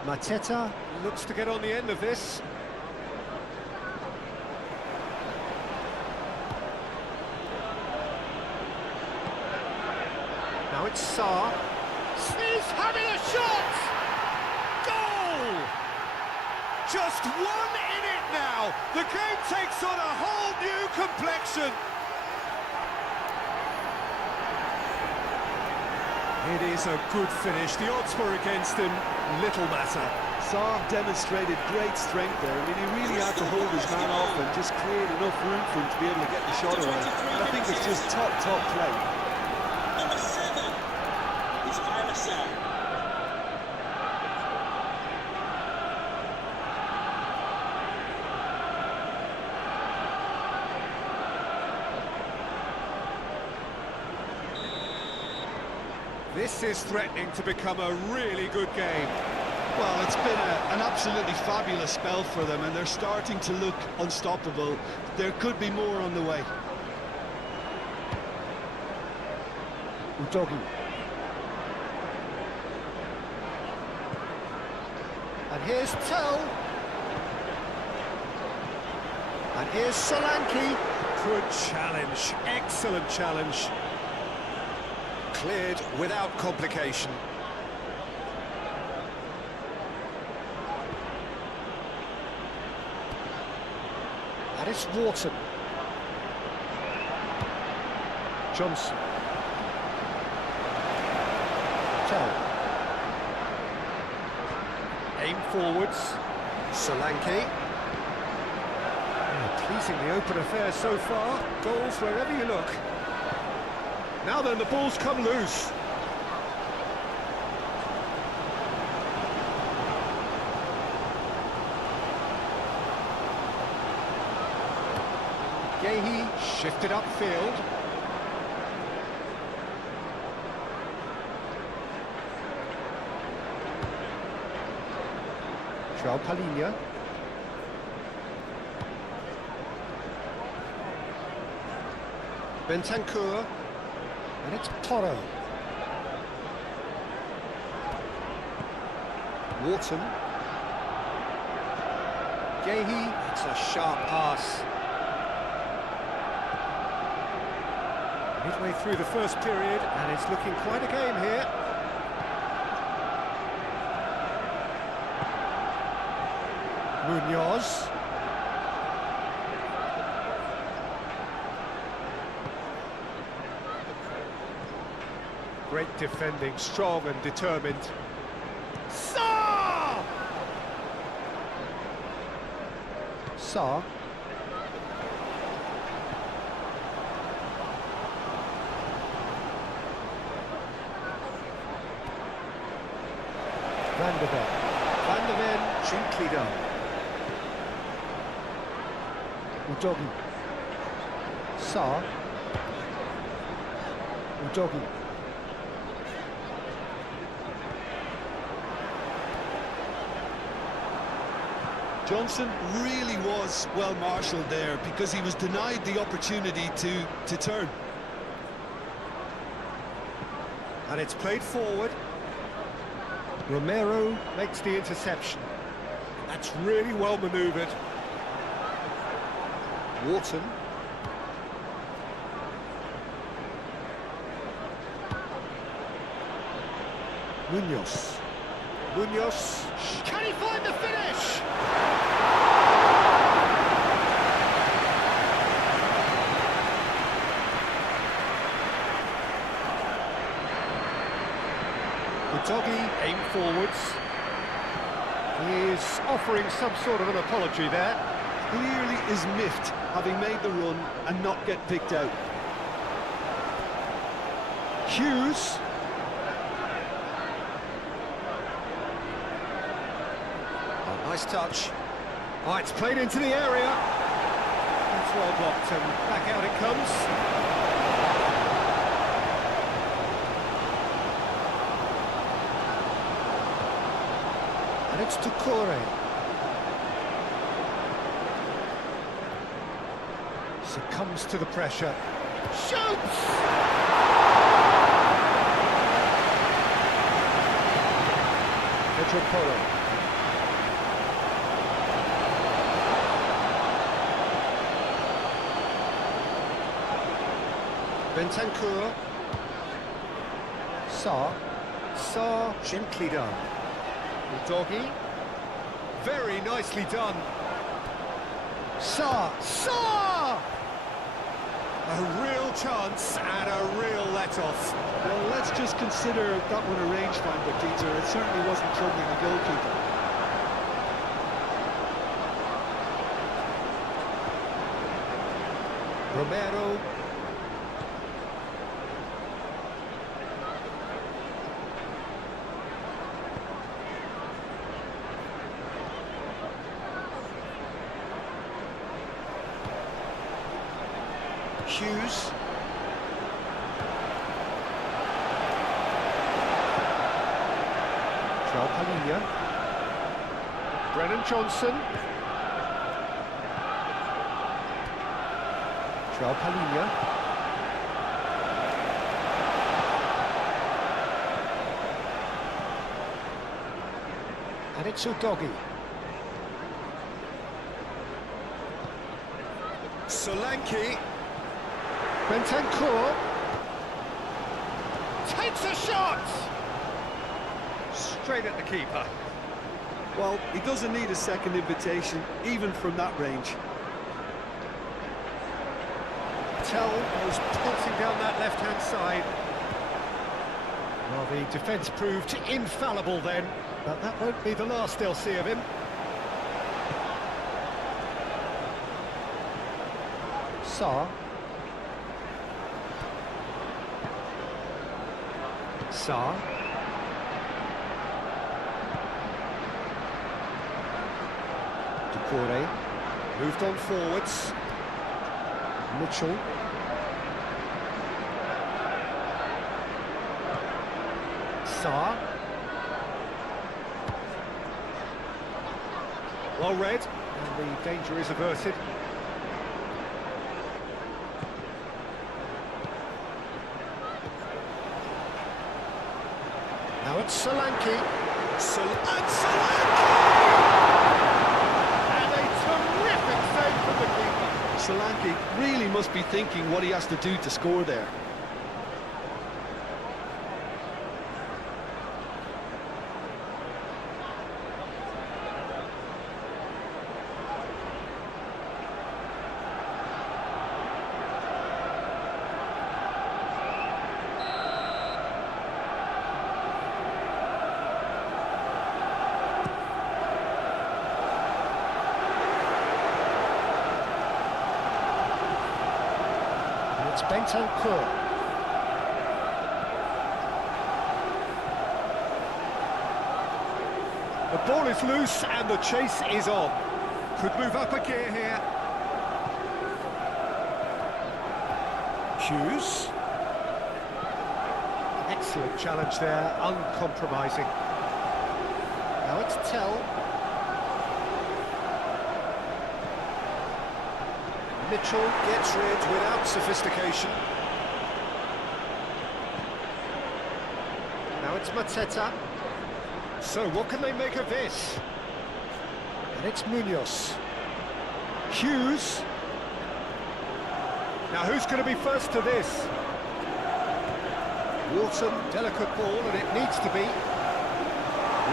Mateta looks to get on the end of this. Now it's Sarr. He's having a shot! Goal! Just one in it now. The game takes on a whole new complexion. It is a good finish. The odds were against him. Little matter. Sarr demonstrated great strength there. I mean, he really had to hold his man off and just create enough room for him to be able to get the shot away. And I think it's just top play. Number 7 is Fera. This is threatening to become a really good game. Well, it's been an absolutely fabulous spell for them, and they're starting to look unstoppable. There could be more on the way. Udogi. And here's Tell. And here's Solanke. Good challenge, excellent challenge. Cleared without complication. And it's Wharton. Johnson. Tell. Aim forwards. Solanke. Pleasingly open affair so far. Goals wherever you look. Now then, the ball's come loose. Gehi shifted upfield. João Palhinha. Bentancur. And it's Toro. Wharton. Gehi, it's a sharp pass. Midway through the first period, and it's looking quite a game here. Munoz. Great defending, strong and determined. Sarr! Sarr. Van der Ven. Van der Ven, gently done. Udogi. Sarr. Udogi. Johnson really was well marshalled there because he was denied the opportunity to turn. And it's played forward. Romero makes the interception. That's really well manoeuvred. Wharton. Munoz. Munoz. Can he find the finish? Doggy aim forwards. He is offering some sort of an apology there. Clearly is miffed, having made the run and not get picked out. Hughes. Oh, nice touch. Oh, it's played into the area. It's well blocked and back out it comes. And it's Doucouré. Succumbs to the pressure. Shoots! Metropolo. Bentancur. Sarr, gently done. Doggy. Very nicely done. Sarr! A real chance and a real let-off. Well, let's just consider that one a rangefinder, Peter. It certainly wasn't troubling the goalkeeper. Romero. Hughes. Palhinha. Brennan Johnson. Palhinha. And it's Doggy. Solanke. Bentancur takes a shot! Straight at the keeper. Well, he doesn't need a second invitation, even from that range. Tell was pulsing down that left-hand side. Well, the defence proved infallible then, but that won't be the last they'll see of him. Sarr. Doucouré moved on forwards. Mitchell. Sarr. Well read, and the danger is averted. Now it's Solanke. Solanke! And a terrific save from the keeper. Solanke really must be thinking what he has to do to score there. It's Bentancur. The ball is loose and the chase is on. Could move up a gear here. Hughes. Excellent challenge there, uncompromising. Now it's Tell. Mitchell gets rid without sophistication. Now it's Mateta. So what can they make of this? And it's Munoz. Hughes. Now who's going to be first to this? Walton, delicate ball, and it needs to be.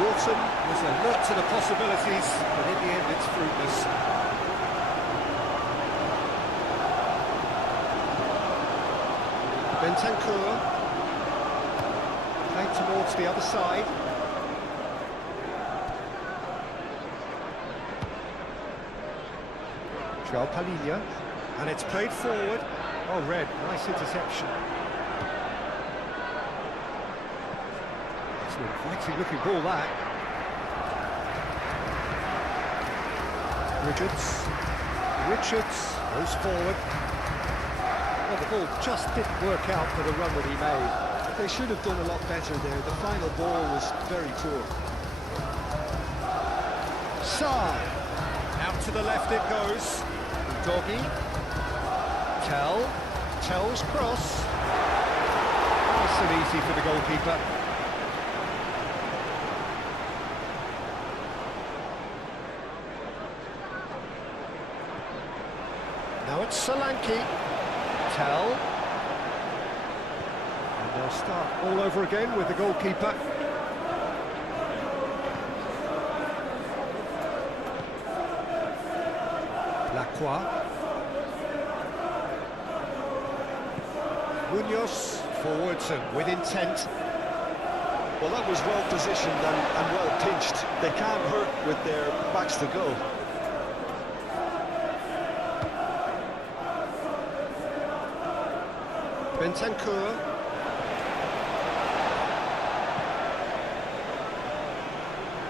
Walton was alert to the possibilities, but in the end it's fruitless. Bentancur. Played towards the other side. João Palhinha, and it's played forward. Oh, Red, nice interception. It's an inviting looking ball, that. Richards goes forward. Well, the ball just didn't work out for the run that he made. They should have done a lot better there. The final ball was very poor. Sarr. Out to the left it goes. Doggy. Tell's cross. Nice and easy for the goalkeeper. Now it's Solanke. Tell. And they'll start all over again with the goalkeeper. Lacroix. Munoz forwards and with intent. Well, that was well positioned and well pinched. They can't hurt with their backs to goal. Bentancur.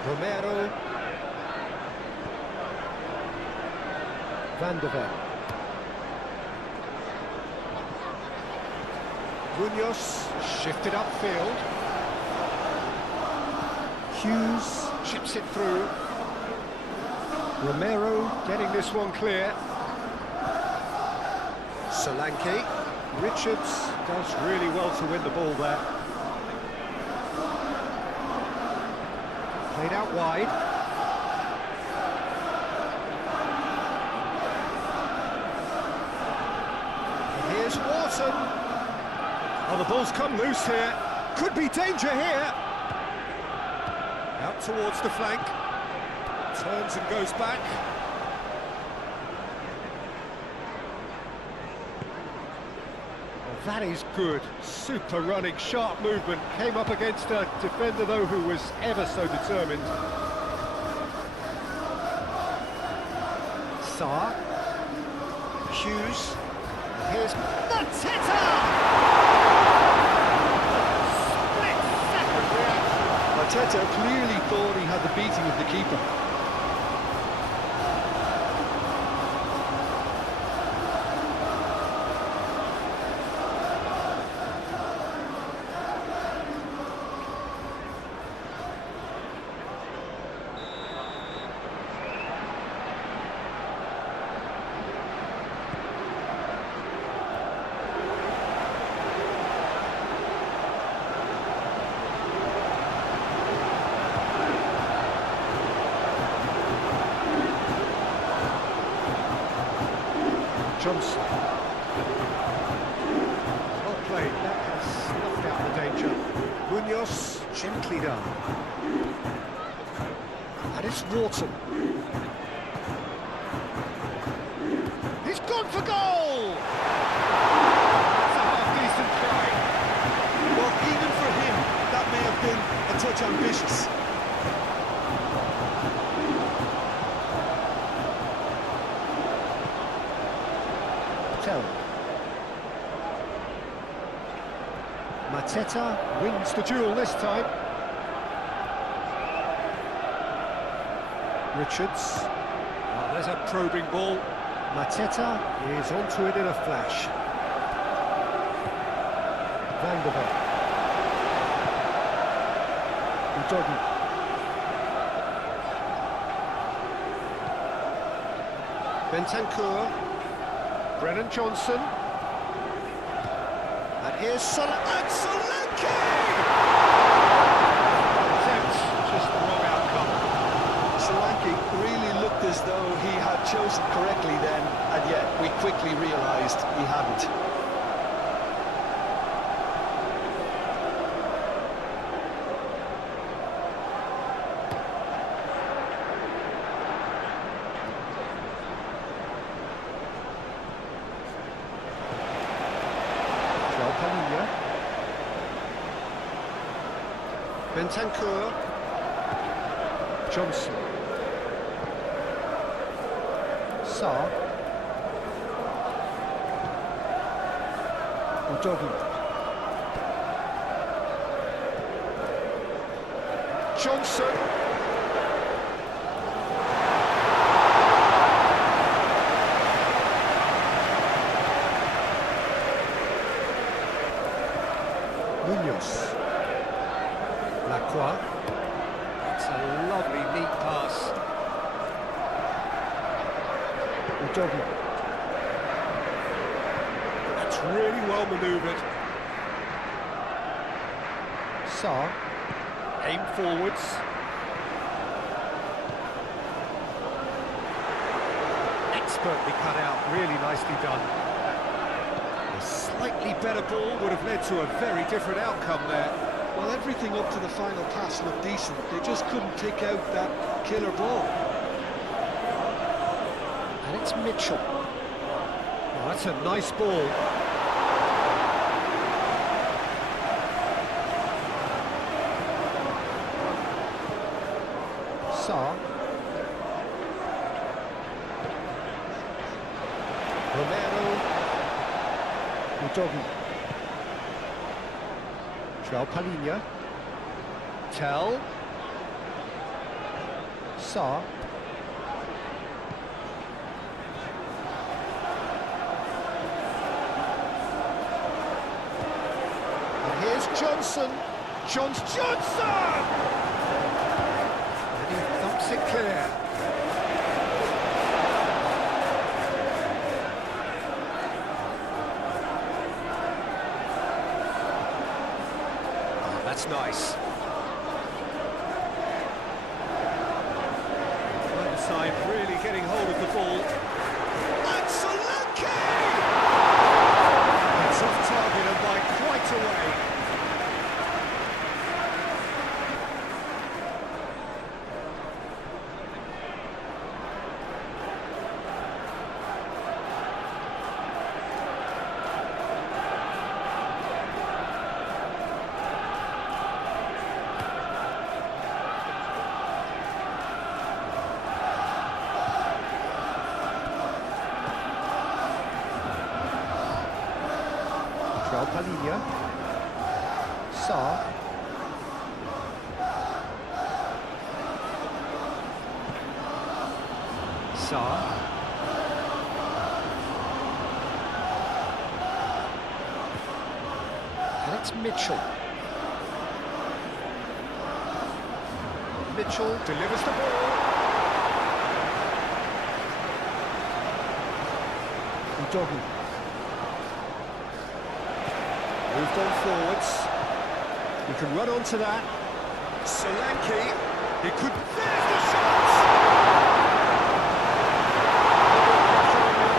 Romero. Van de Ven. Munoz shifted upfield. Hughes chips it through. Romero getting this one clear. Solanke. Richards does really well to win the ball there. Played out wide. And here's Wharton. Oh, the ball's come loose here. Could be danger here. Out towards the flank. Turns and goes back. That is good, super running, sharp movement. Came up against a defender, though, who was ever so determined. Sarr. Hughes. Here's Mateta! Split second reaction. Mateta clearly thought he had the beating of the keeper. Johnson. Well played, that has snuffed out the danger. Munoz, gently done. And it's Wharton. He's gone for goal! That's a half-decent try. Well, even for him, that may have been a touch ambitious. Mateta wins the duel this time. Richards. Oh, there's a probing ball. Mateta is onto it in a flash. Van de Ven. Udogi. Bentancur. Brennan Johnson. And here's Solanke! Attempts, just the wrong outcome. Solanke really looked as though he had chosen correctly then, and yet we quickly realised he hadn't. Bentancur. Johnson. Sarr. Udogi. Johnson. Munoz. Lacroix. That's a lovely neat pass. Udogi. That's really well manoeuvred. Sarr. Aim forwards. Expertly cut out, really nicely done. A slightly better ball would have led to a very different outcome there. Well, everything up to the final pass looked decent. They just couldn't pick out that killer ball. And it's Mitchell. Oh, that's a nice ball. Sarr. Romero. Udogi. João Palhinha. Tell. Sarr. And here's Johnson. Johnson! And he thumps it clear. Oh, that's nice. Either side really getting hold of the ball. And Solanke! It's off target and by quite a way. João Palhinha. Sarr. Sarr. And it's Mitchell. Mitchell delivers the ball. Udogi. Moved on forwards. You can run onto that. Solanke. He could. There's the shot!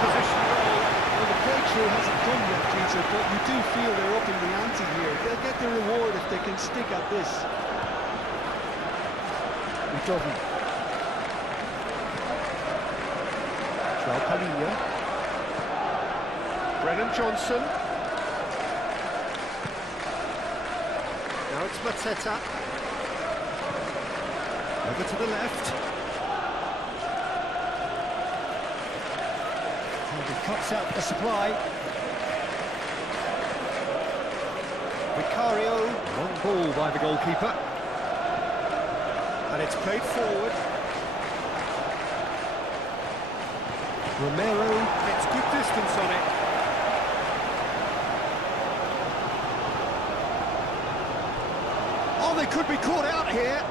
Position goal. Well, the breakthrough hasn't come yet, Peter, but you do feel they're up in the ante here. They'll get the reward if they can stick at this. Udogi. João Palhinha. Brennan Johnson. Now it's Mateta. Over to the left. And he cuts out the supply. Vicario. Long ball by the goalkeeper. And it's played forward. Romero gets good distance on it. Oh, they could be caught out here.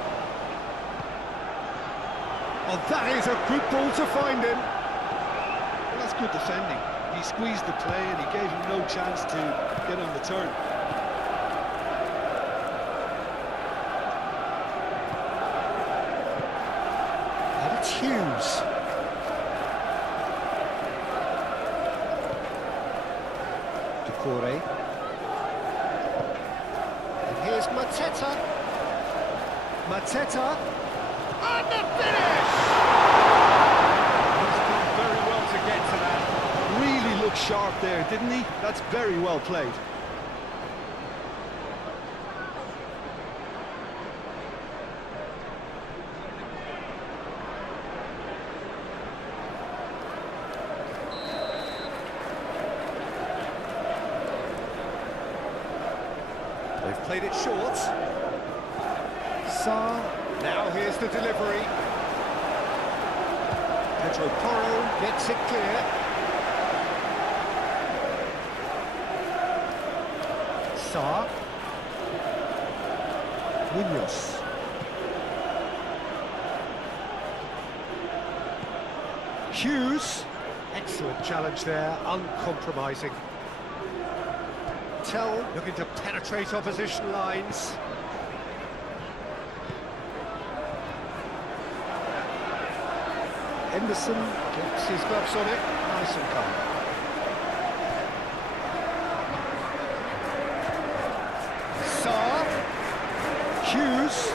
Oh, that is a good ball to find him. Well, that's good defending. He squeezed the play and he gave him no chance to get on the turn. And it's Hughes. Decore. And here's Mateta. Mateta. And the finish! He's done very well to get to that. Really looked sharp there, didn't he? That's very well played. Played it short. Sa. Now here's the delivery. Pedro Porro gets it clear. Sa. Munoz. Hughes. Excellent challenge there, uncompromising. Tell looking to penetrate opposition lines. Henderson gets his gloves on it, nice and calm. Sa. Hughes.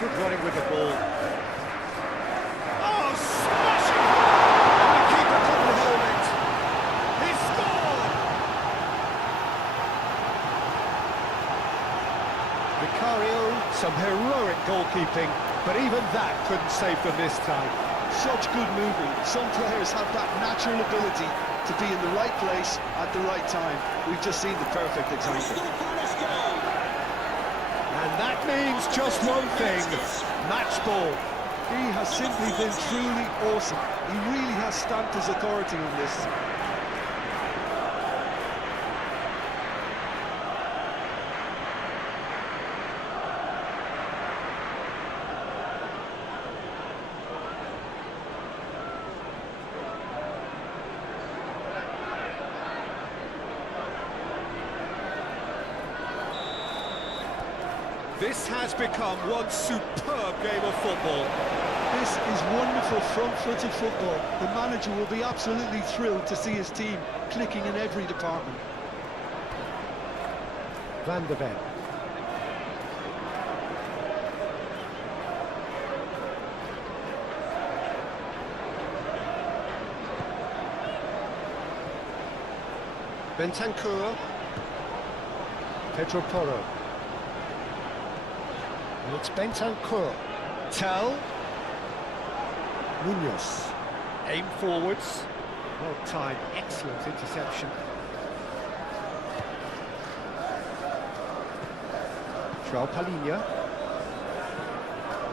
Good running with the ball. Oh, smashing! And the keeper couldn't hold it. He scored! Vicario, some heroic goalkeeping, but even that couldn't save them this time. Such good movement. Some players have that natural ability to be in the right place at the right time. We've just seen the perfect example. And that means just one thing, match ball. He has simply been truly awesome. He really has stamped his authority on this. This has become one superb game of football. This is wonderful front-footed football. The manager will be absolutely thrilled to see his team clicking in every department. Van der Ven. Bentancur. Pedro Porro. And it's Bentancur. Tell. Munoz. Aim forwards. Well timed, excellent interception. João Palhinha.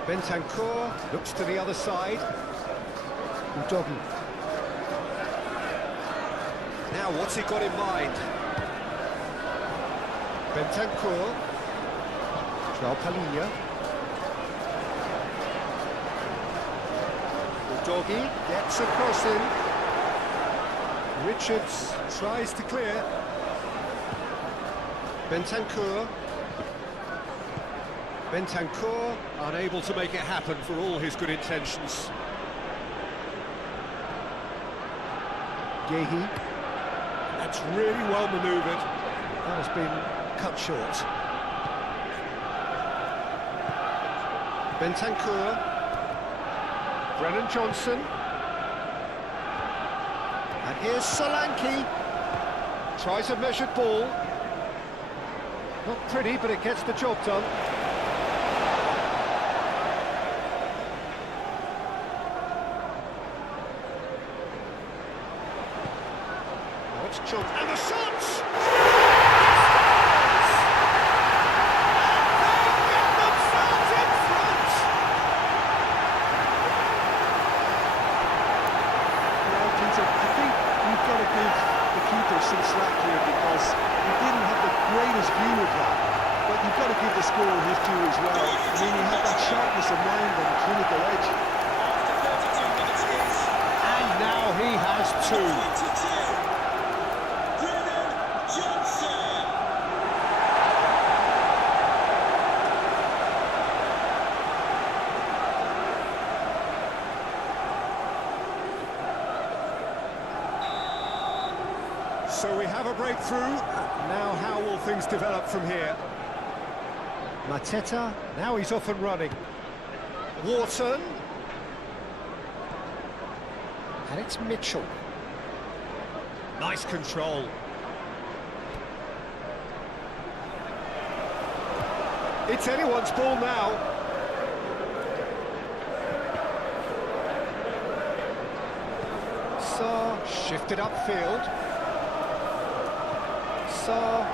Bentancur looks to the other side. Udogi. Now what's he got in mind? Bentancur. João Palhinha. Udogi gets across him. Richards tries to clear. Bentancur. Bentancur unable to make it happen for all his good intentions. Gehi. That's really well manoeuvred. That has been cut short. Bentancur. Brennan Johnson. And here's Solanke. Tries a measured ball. Not pretty, but it gets the job done. Now it's Johnson. And the shots! Some slack here because he didn't have the greatest view of that, but you've got to give the scorer his due as well. I mean, he had that sharpness of mind and clinical edge. And now he has two. So we have a breakthrough. Now how will things develop from here? Mateta, now he's off and running. Wharton. And it's Mitchell. Nice control. It's anyone's ball now. So, shifted upfield.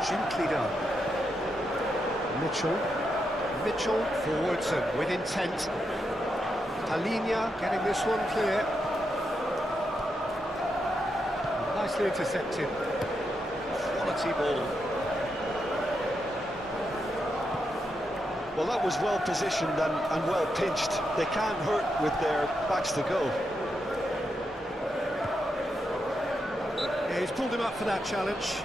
Gently done. Mitchell forwards and with intent. Palhinha getting this one clear. Nicely intercepted. Quality ball. Well, that was well positioned and well pinched. They can't hurt with their backs to goal. Yeah, he's pulled him up for that challenge.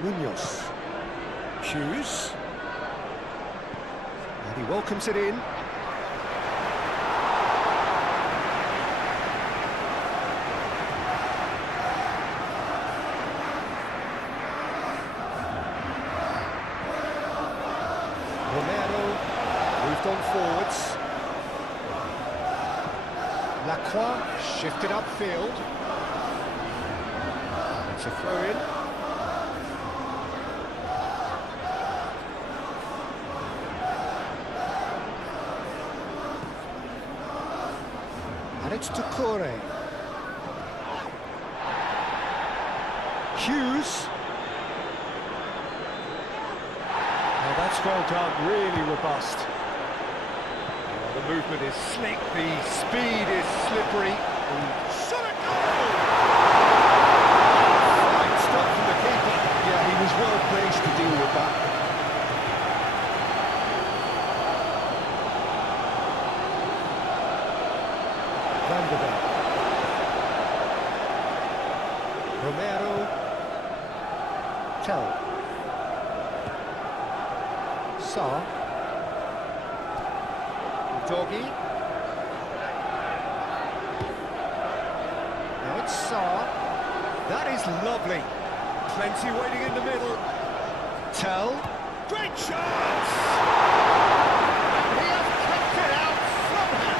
Munoz. Hughes. And he welcomes it in. Romero moved on forwards. Lacroix shifted upfield. It's a throw-in. And it's to Corre. Hughes. Now that's well done, really robust. Oh, the movement is slick, the speed is slippery. Shot a goal! Fine stop from the keeper. Yeah, he was well placed to deal with that. Romero, Tell, Sa, Doggy. Now it's Sa. That is lovely. Plenty waiting in the middle. Tell, great chance! He has kept it out somehow.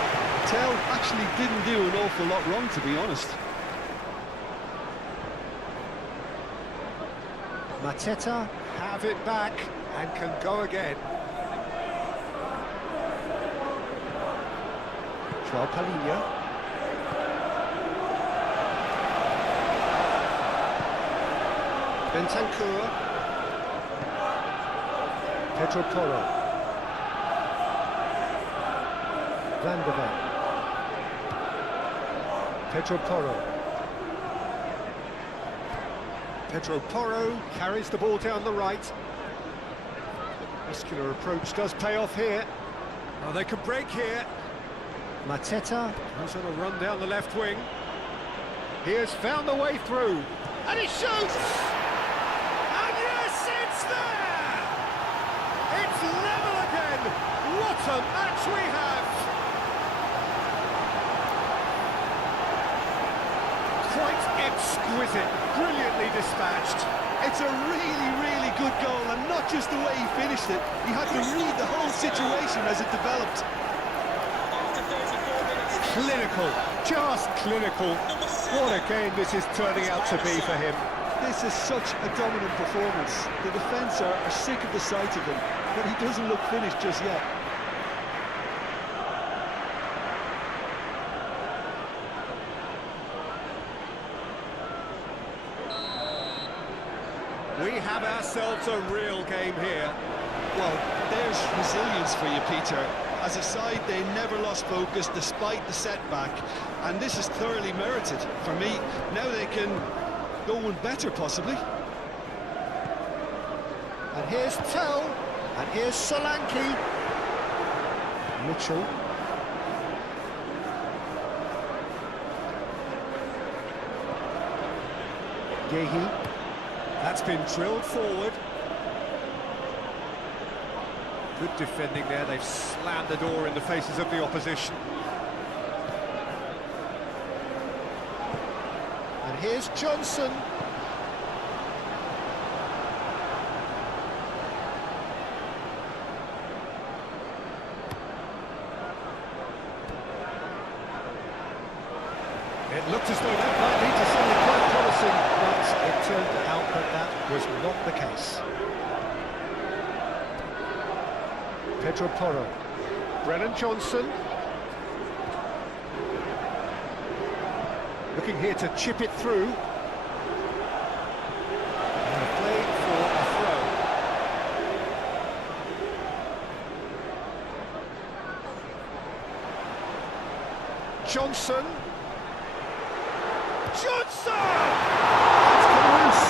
Tell actually didn't do an awful lot wrong, to be honest. Mateta have it back and can go again. Joao Palhinha. Bentancur. Pedro Porro. Van de Ven. Pedro Porro. Pedro Porro carries the ball down the right. Muscular approach does pay off here. Oh, they can break here. Mateta goes on a run down the left wing. He has found the way through. And he shoots! And yes, it's there! It's level again! What a match we have! Quite exquisite, brilliantly dispatched. It's a really, really good goal, and not just the way he finished it. He had to read the whole situation as it developed. Clinical, just clinical. What a game this is turning out to be for him. This is such a dominant performance. The defence are sick of the sight of him, but he doesn't look finished just yet. We have ourselves a real game here. Well, there's resilience for you, Peter. As a side, they never lost focus despite the setback, and this is thoroughly merited. For me, now they can go one better, possibly. And here's Tell, and here's Solanke. Mitchell. Yehi. That's been drilled forward. Good defending there, they've slammed the door in the faces of the opposition. And here's Johnson. It looked as though that might lead to something quite promising, but it turned out that that was not the case. Pedro Porro. Brennan Johnson. Looking here to chip it through. Johnson! Johnson! It's come loose.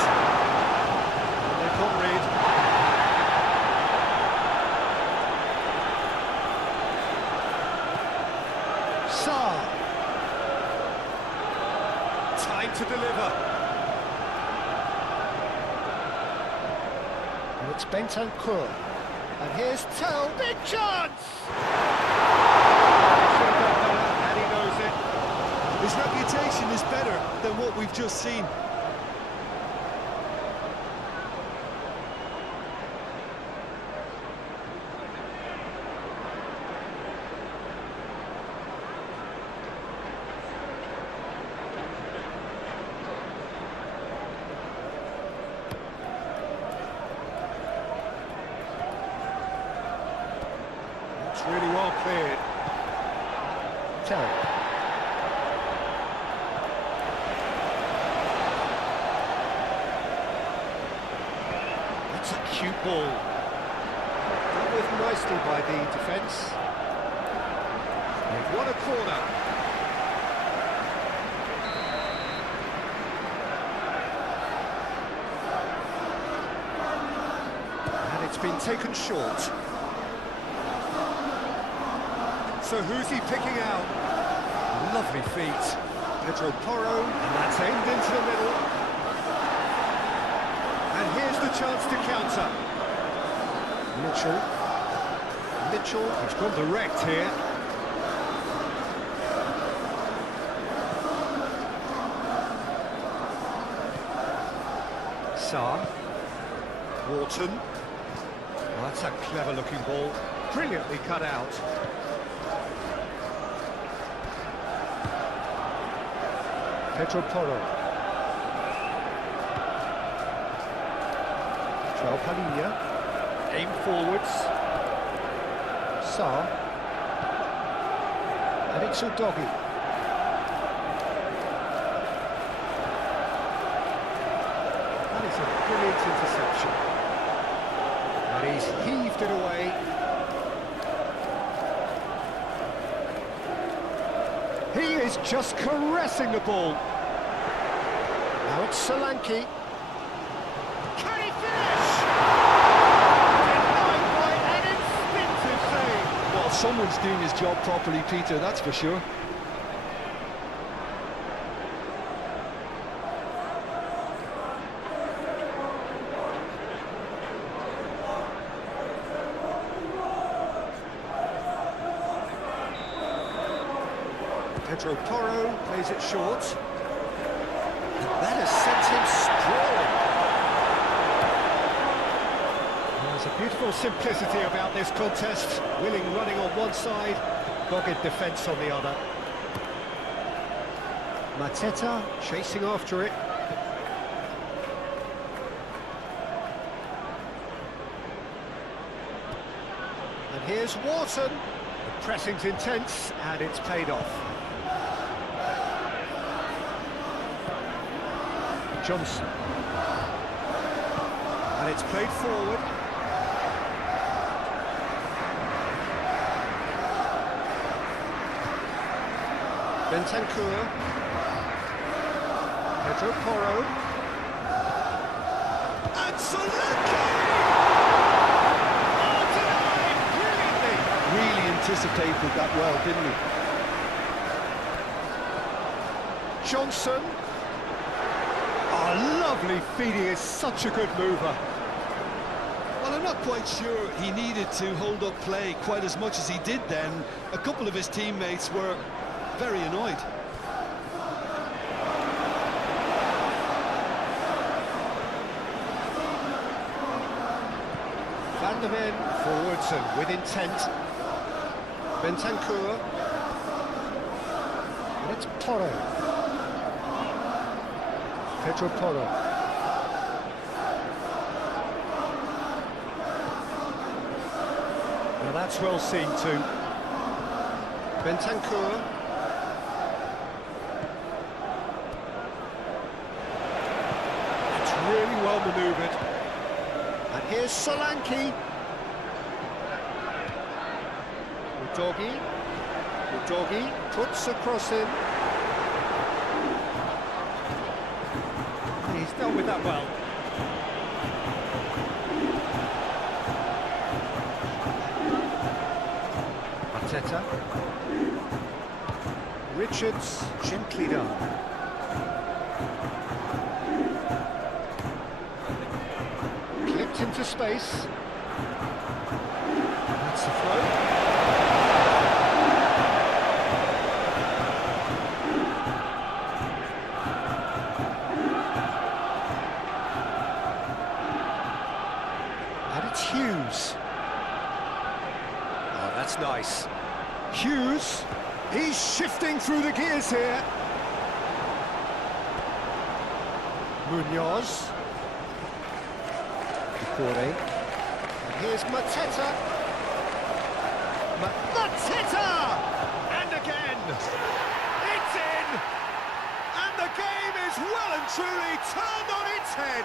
They can't read. Sarr. Time to deliver. And it's Bentancur. And here's Tell. Big chance! And he knows it. His reputation is better than what we've just seen. It's really well cleared. Tell. That's a cute ball. Dealt with nicely by the defence. They've won a corner. And it's been taken short. So who's he picking out? Lovely feet. Pedro Porro, and that's aimed into the middle. And here's the chance to counter. Mitchell, he's gone direct here. Sarr. Wharton. Well, that's a clever-looking ball. Brilliantly cut out. Pedro Porro. João Palhinha. Aim forwards. Sarr. And it's Udogi. That is a brilliant interception. And he's heaved it away. He is just caressing the ball. Now it's Solanke. Can he finish? Denied by an instinctive save. Well, someone's doing his job properly, Peter, that's for sure. Pedro Porro plays it short. And that has sent him sprawling. There's a beautiful simplicity about this contest. Willing running on one side, dogged defence on the other. Mateta chasing after it. And here's Wharton. The pressing's intense, and it's paid off. Johnson. And it's played forward. Bentancur. Pedro Porro. And Solanke! Oh, denied! Brilliantly! Really anticipated that well, didn't he? Johnson. Oh, lovely feeding, is such a good mover. Well, I'm not quite sure he needed to hold up play quite as much as he did then. A couple of his teammates were very annoyed. Van der Ven forwards and with intent. Bentancur. And it's Porro. Pedro Porro. Now that's well seen too. Bentancur. It's really well manoeuvred. And here's Solanke. Udogi. Doggy puts a cross in. He's dealt with that well. Arteta. Richards, gently done. Clipped into space. That's the throw. Hughes. Oh, that's nice. Hughes, he's shifting through the gears here. Munoz. Corey. And here's Mateta. Mateta! And again! It's in! And the game is well and truly turned on its head.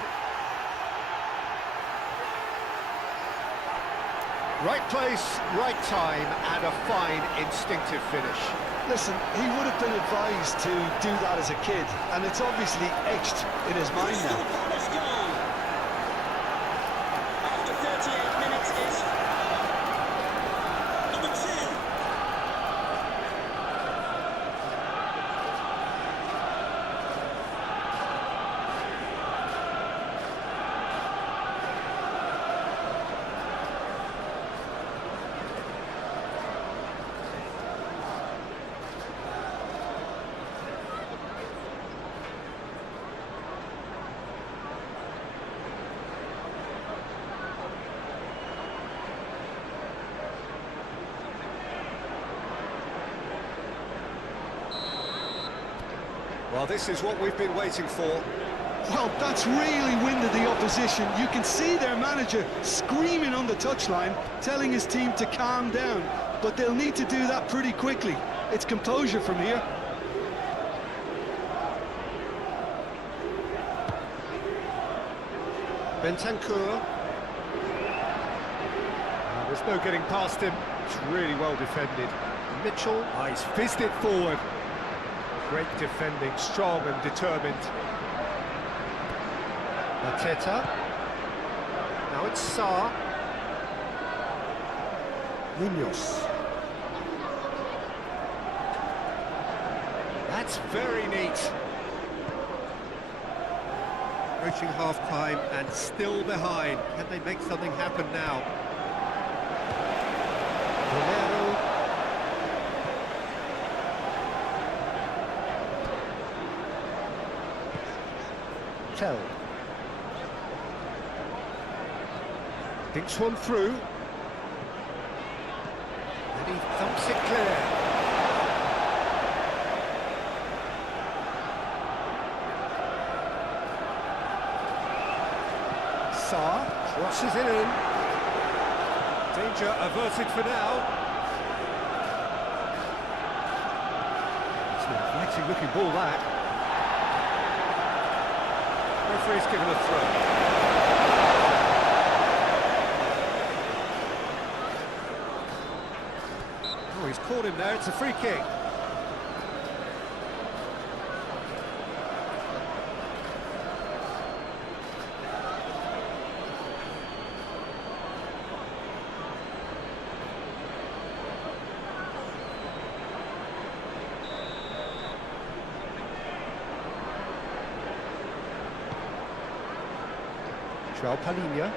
Right place, right time, and a fine instinctive finish. Listen, he would have been advised to do that as a kid, and it's obviously etched in his mind now. After 38 minutes is number 2. Well, this is what we've been waiting for. Well, that's really winded the opposition. You can see their manager screaming on the touchline, telling his team to calm down. But they'll need to do that pretty quickly. It's composure from here. Bentancur. There's no getting past him. It's really well defended. Mitchell, he's fizzed it forward. Great defending, strong and determined. Mateta. Now it's Sarr. Munoz. That's very neat. Approaching half-time and still behind. Can they make something happen now? Romero. Tell. Dinks one through. And he thumps it clear. Sarr crosses it in. Danger averted for now. It's an inviting looking ball that. Referee's given a throw. Oh, he's caught him there, it's a free kick. Palhinha,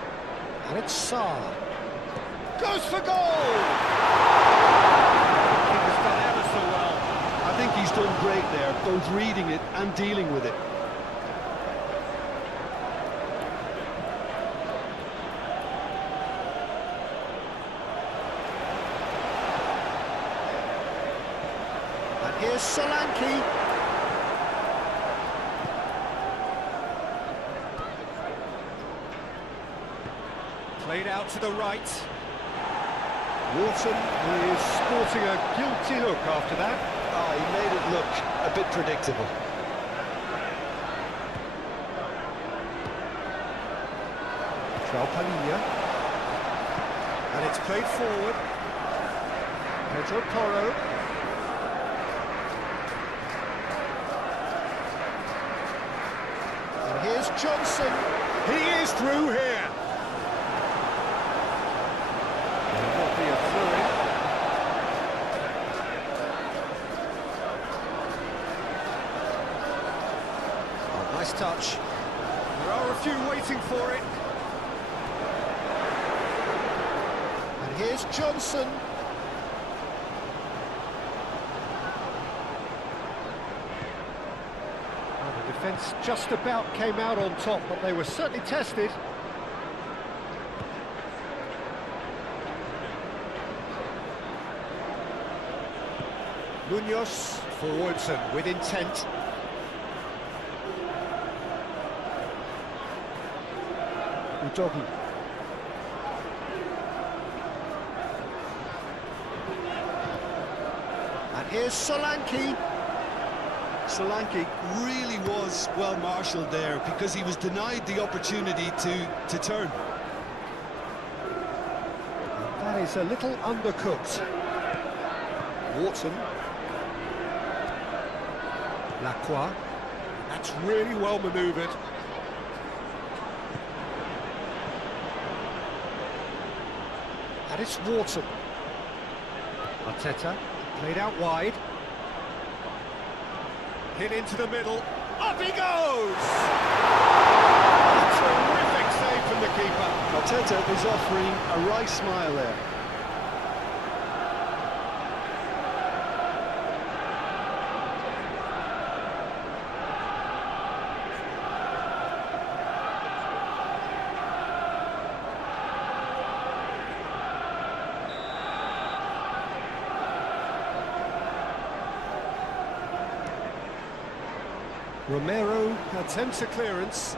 and it's Sarr. Goes for goal! The keeper's done ever so well. I think he's done great there, both reading it and dealing with it. And here's Solanke. Played out to the right. Wharton is sporting a guilty look after that. Oh, he made it look a bit predictable. Palhinha. And it's played forward. Pedro Porro. Johnson. He is through here. There will be a throw-in. Oh, nice touch. There are a few waiting for it. And here's Johnson. The defence just about came out on top, but they were certainly tested. Munoz forwards and with intent. Udogi. And here's Solanke. Solanke really was well marshalled there because he was denied the opportunity to turn. That is a little undercooked. Wharton. Lacroix. That's really well manoeuvred. And it's Wharton. Arteta played out wide. Hit into the middle. Up he goes! A terrific save from the keeper. Arteta is offering a wry smile there. Romero attempts a clearance.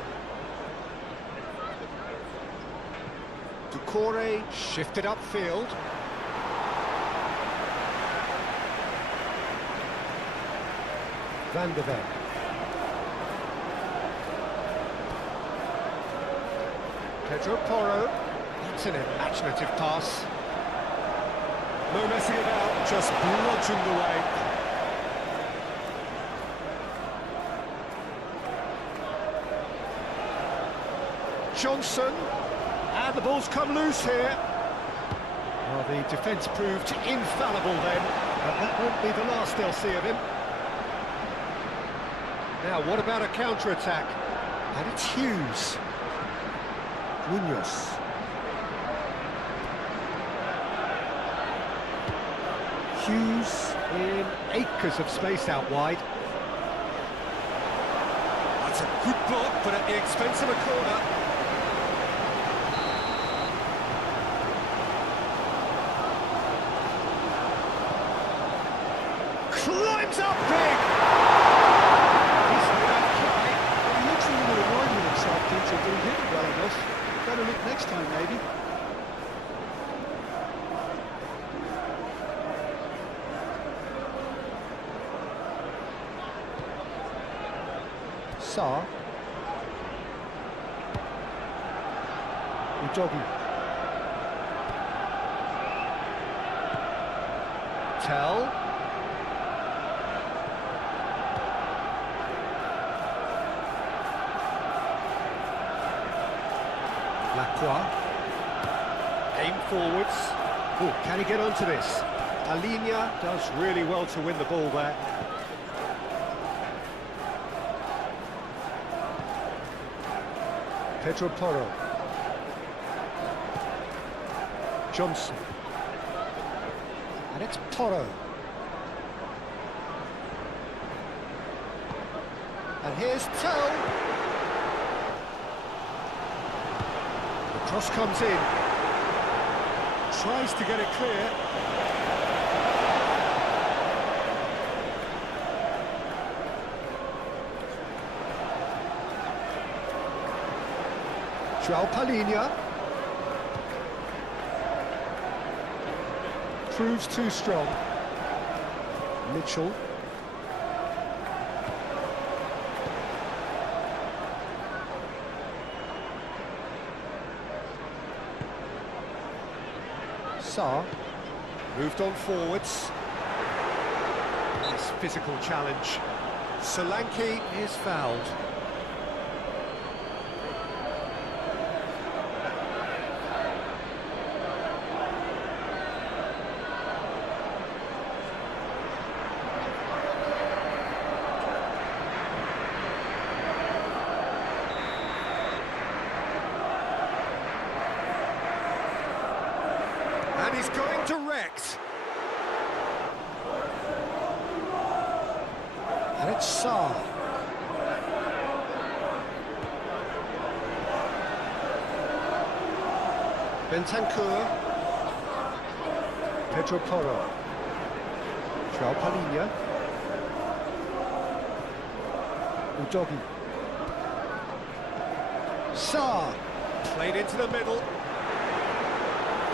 Doucouré shifted upfield. Van de Ven. Pedro Porro. That's an imaginative pass. No messing about, just bludgeoned away. Johnson, and the ball's come loose here. Well, the defence proved infallible then, but that won't be the last they'll see of him. Now, what about a counter-attack? And it's Hughes. Munoz. Hughes in acres of space out wide. That's a good block, but at the expense of a corner. Climbs up big! He's without try. He looks a little annoyed with himself, Peter, but he hit it well enough. Better look next time, maybe. Sarr. Udogi. Tell. Lacroix. Aim forwards. Oh, can he get onto this? Alina does really well to win the ball there. Pedro Porro. Johnson. And it's Porro. And here's Tell. The cross comes in. Tries to get it clear. João Palhinha. Proves too strong. Mitchell. Sarr. Moved on forwards. Nice physical challenge. Solanke is fouled. And he's going direct. And it's Sarr. Bentancur. Pedro Porro. João Palhinha. Udogi. Sarr. Played into the middle.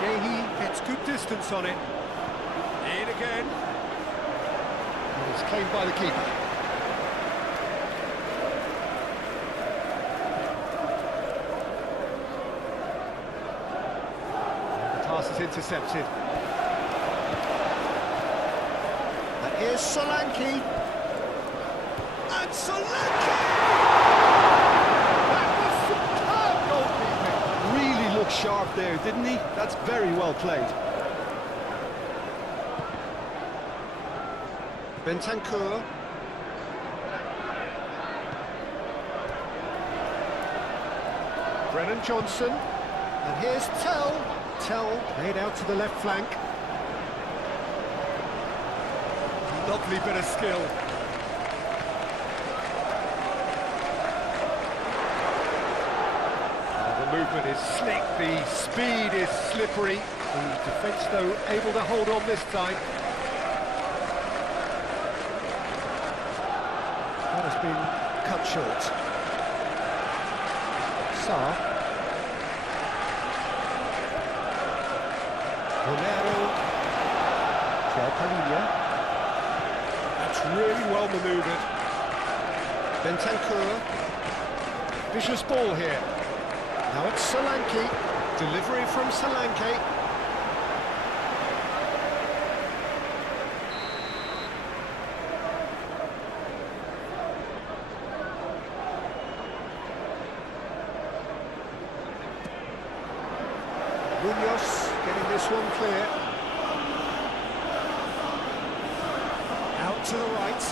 Gehi gets good distance on it. In again. And it's claimed by the keeper. And the pass is intercepted. And here's Solanke. And Solanke! That was superb goalkeeping. Really looked sharp there, didn't he? That's very well played. Bentancur. Brennan Johnson. And here's Tell. Tell played out to the left flank. Lovely bit of skill. The movement is slick, the speed is slippery. The defence, though, able to hold on this time. That has been cut short. Sarr. Romero. João Palhinha. That's really well manoeuvred. Bentancur. Vicious ball here. Now it's Solanke. Delivery from Solanke. Munoz getting this one clear. Out to the right.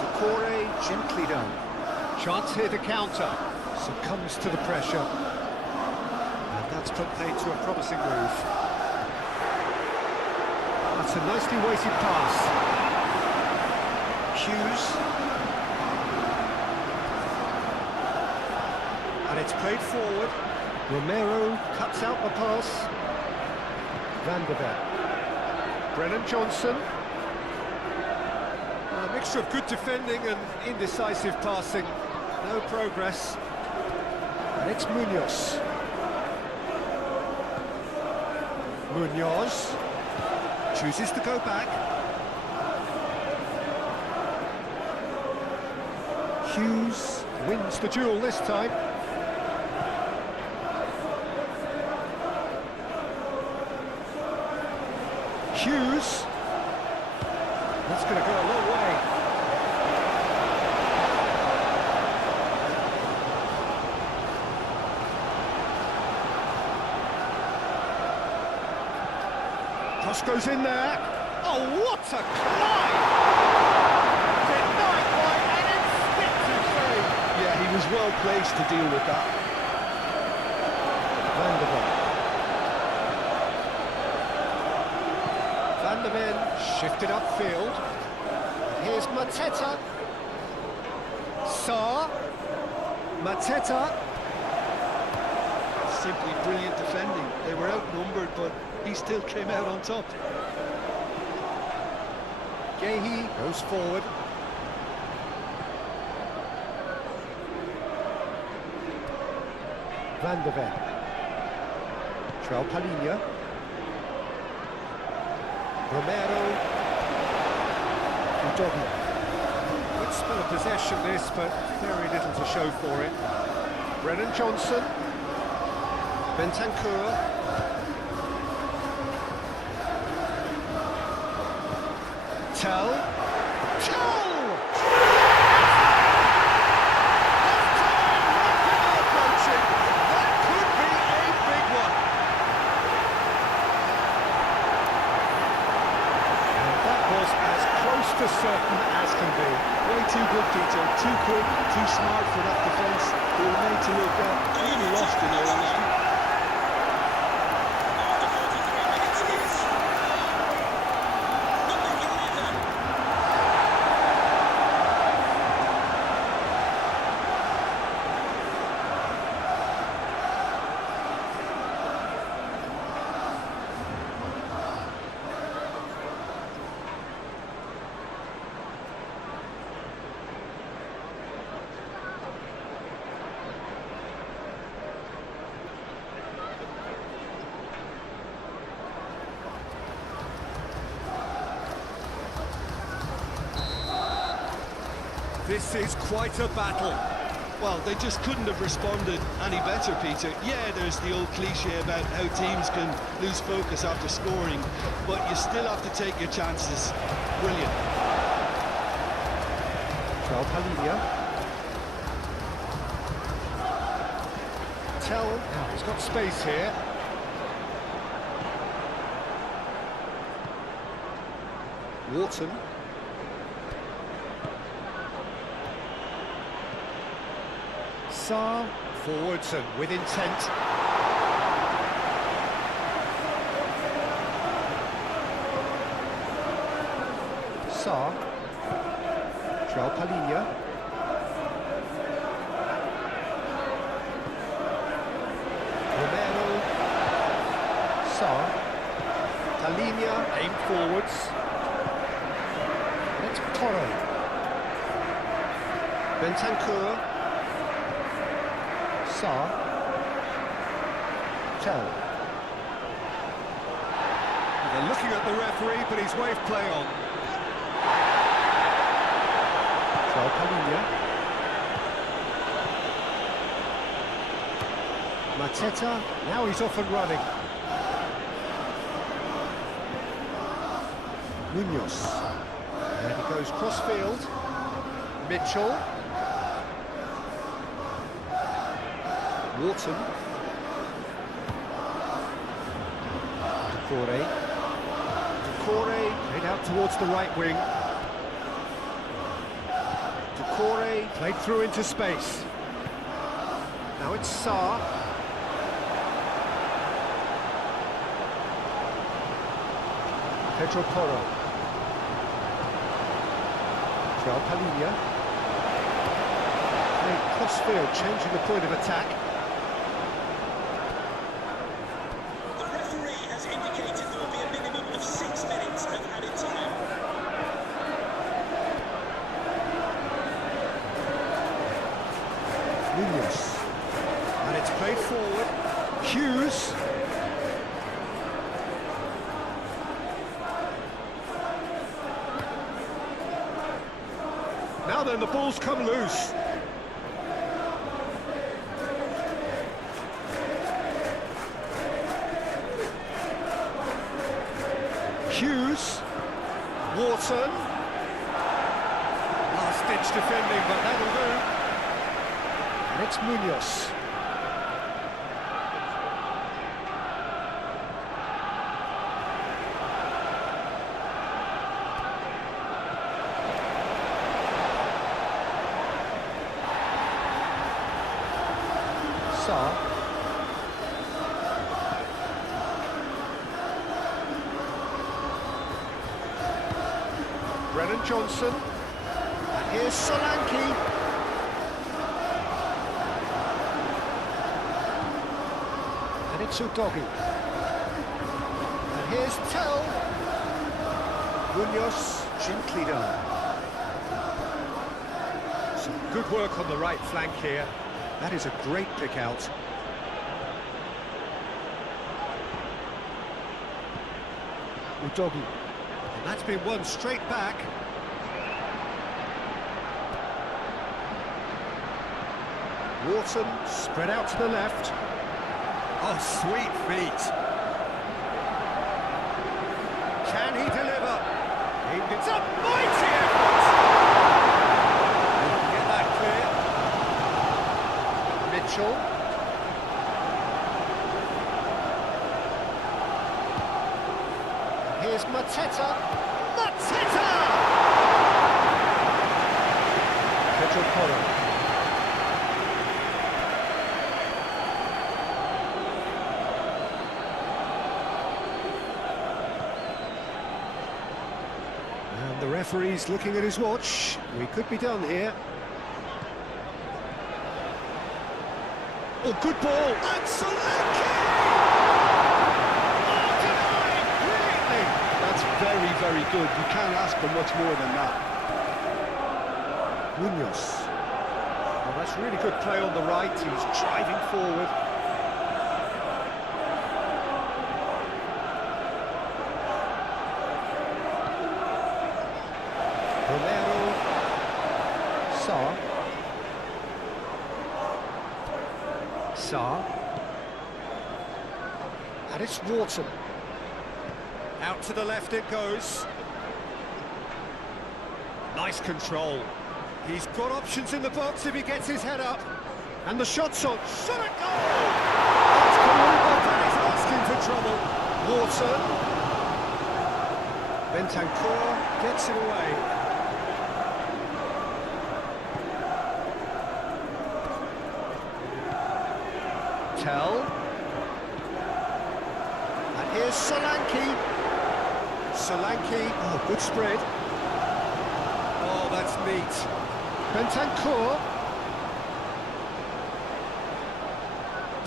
Decore gently done. Chance here to counter. Succumbs to the pressure. And that's put paid to a promising move. That's a nicely weighted pass. Hughes. And it's played forward. Romero cuts out the pass. Van der Ven. Brennan Johnson. A mixture of good defending and indecisive passing. No progress. And it's Munoz. Munoz chooses to go back. Hughes wins the duel this time. Hughes. That's going to go a long way. Cross goes in there. Oh, what a climb! Denied by an instinctive save. Yeah, he was well placed to deal with that. Van der Ven. Van der Ven shifted upfield. And here's Mateta. Sarr. Mateta. Simply brilliant defending. They were outnumbered, but he still came out on top. Gehi goes forward. Van der Ven. João Palhinha. Romero. Udogi. Good spell of possession this, but very little to show for it. Brennan Johnson. Bentancur. Tell. Approaching. That could be a big one. And that was as close to certain as can be. Way too good, Peter. Too quick, too smart for that defence. They were made to look really This is quite a battle. Well, they just couldn't have responded any better, Peter. Yeah, there's the old cliche about how teams can lose focus after scoring, but you still have to take your chances. Brilliant. Tell, now he's got space here. Wharton. Sarr, forwards and with intent. Sarr. Palinha. Romero. Sarr. Palinha, aim forwards. It's Toro. Bentancur. Sarr. Tell. They're looking at the referee, but he's waved play on. Palinha. Mateta, now he's off and running. Munoz. And he goes cross-field. Mitchell. Wharton. Decore played out towards the right wing. Decore played through into space. Now it's Sarr. Pedro Porro. Palinha. Played cross-field, changing the point of attack. The referee has indicated there will be a minimum of 6 minutes of added time. Munoz. And it's played forward. Hughes. Now then, the ball's come loose. Hughes. Wharton. Last-ditch defending, but that'll do. And it's Munoz. Sarr. Brennan Johnson. And here's Solanke. And it's Udogi. And here's Tell. Munoz, gently done. Some good work on the right flank here. That is a great pick out. Udogi. And that's been won straight back. Wharton spread out to the left. Oh, sweet feet. Can he deliver? It's a mighty effort! He can get that clear. Mitchell. Here's Mateta. Mateta! Pedro Porro. And the referee's looking at his watch. We could be done here. Oh, good ball. And Solanke! Very, very good. You can't ask for much more than that. Munoz. Well, that's really good play on the right. He's driving forward. Romero. Saar. Saar. And it's Wharton. Out to the left it goes. Nice control. He's got options in the box if he gets his head up. And the shot's on. Shot it goal! That's Konami, and he's asking for trouble. Wharton. Bentancur gets it away. Tell. And here's Solanke. Solanke, oh, good spread. Oh, that's neat. Bentancur.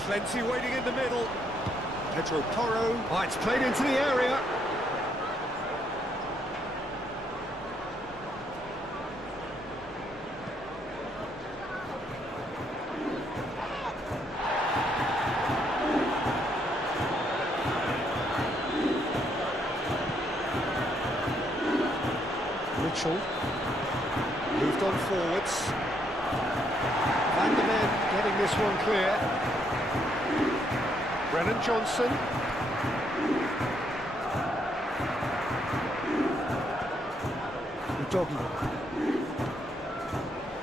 Plenty waiting in the middle. Pedro Porro. Oh, it's played into the area. Mitchell. Moved on forwards. Van der Men getting this one clear. Brennan Johnson. Udogi.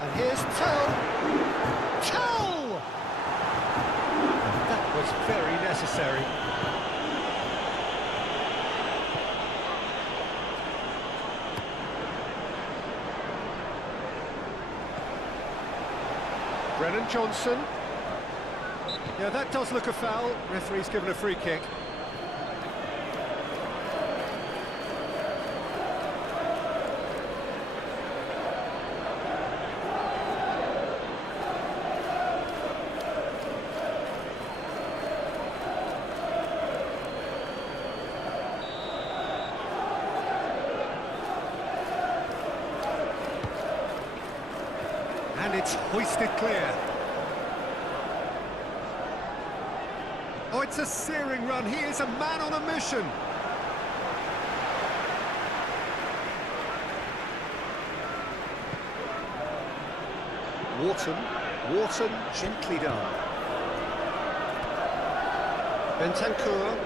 And here's Tell. Tell! That was very necessary. Brennan Johnson. Yeah, that does look a foul. Referee's given a free kick. And it's hoisted clear. Oh, it's a searing run. He is a man on a mission. Wharton. Wharton, gently done. Bentancur.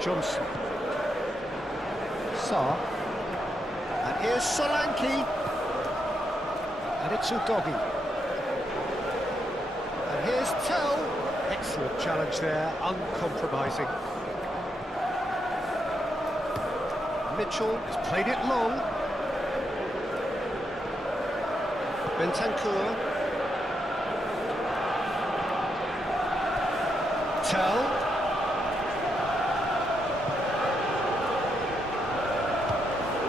Johnson. Saar. And here's Solanke. And it's Udogi. And here's Tell. Excellent challenge there, uncompromising. Mitchell has played it long. Bentancur. Tell.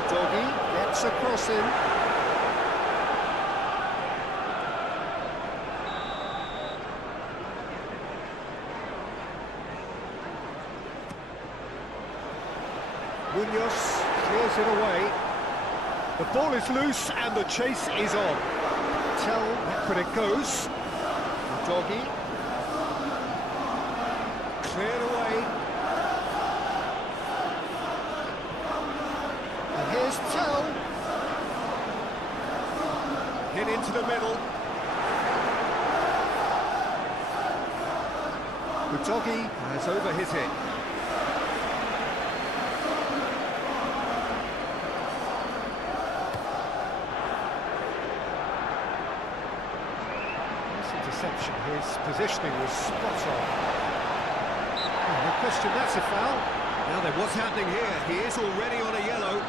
Udogi gets a cross in. Munoz clears it away. The ball is loose and the chase is on. Tell, but it goes. Udogi. Cleared away. And here's Tell. Hit into the middle. Udogi has overhit it. His positioning was spot on. Oh, no question, that's a foul. Now then, what's happening here? He is already on a yellow.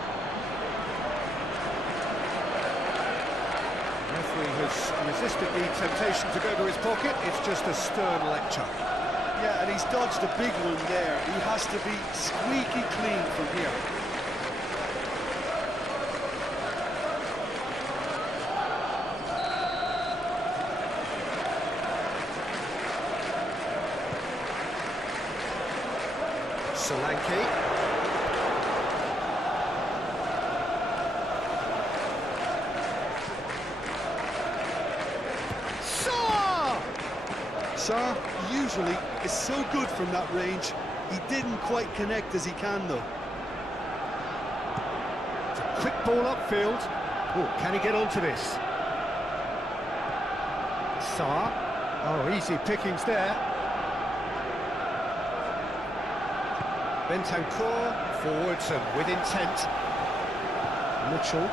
The referee has resisted the temptation to go to his pocket. It's just a stern lecture. Yeah, and he's dodged a big one there. He has to be squeaky clean from here. Solanke. Saar! Saar usually is so good from that range. He didn't quite connect as he can, though. It's a quick ball upfield. Oh, can he get onto this? Sarr. Oh, easy pickings there. Bentancur forwards and with intent. Mitchell.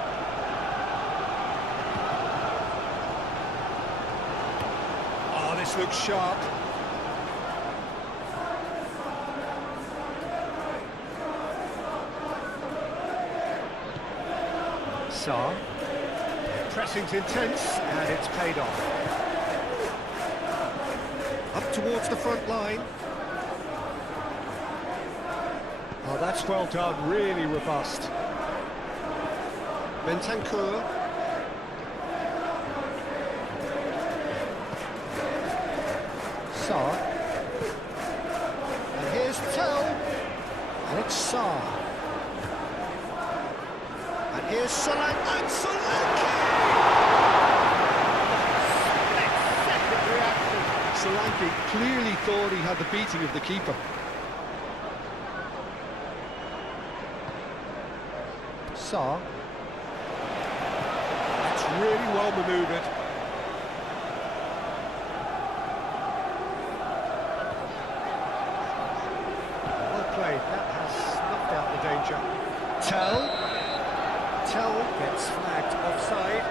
Oh, this looks sharp. Sarr. Pressing's intense, and it's paid off. Up towards the front line. Oh, that's well done, really robust. Bentancur. Sarr. And here's Tell. And it's Sarr. And here's Solanke. And Solanke! Split-second reaction. Solanke clearly thought he had the beating of the keeper. Sarr. That's really well manoeuvred. Well played, that has snuffed out the danger. Tell gets flagged offside.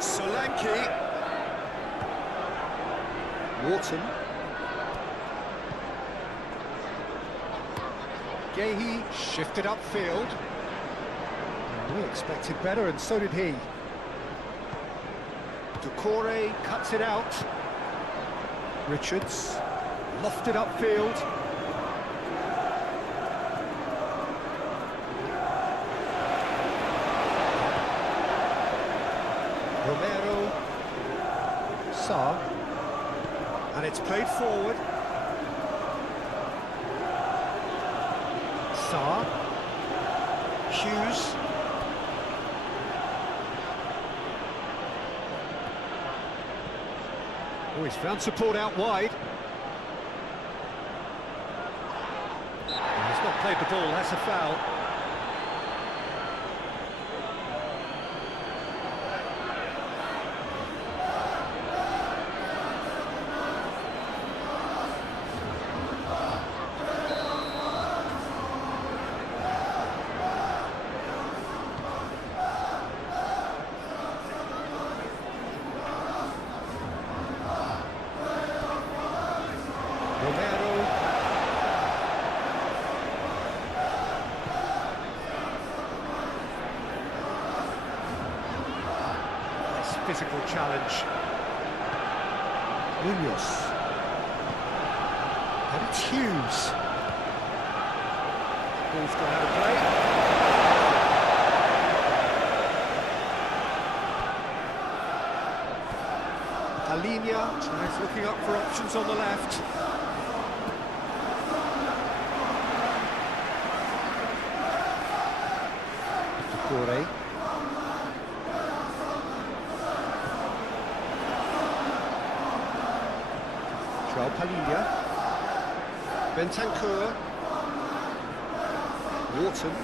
Solanke. Wharton. Gehi shifted upfield. We expected better, and so did he. Doucouré cuts it out. Richards lofted upfield. Romero. Sarr. And it's played forward. Sarr. Hughes. Oh, he's found support out wide. He's not played the ball, that's a foul. Romero. Nice physical challenge. Munoz. And it's Hughes. Ball's gone out of play. Alinia tries looking up for options on the left. Doucouré. João Palhinha. Bentancur. Wharton.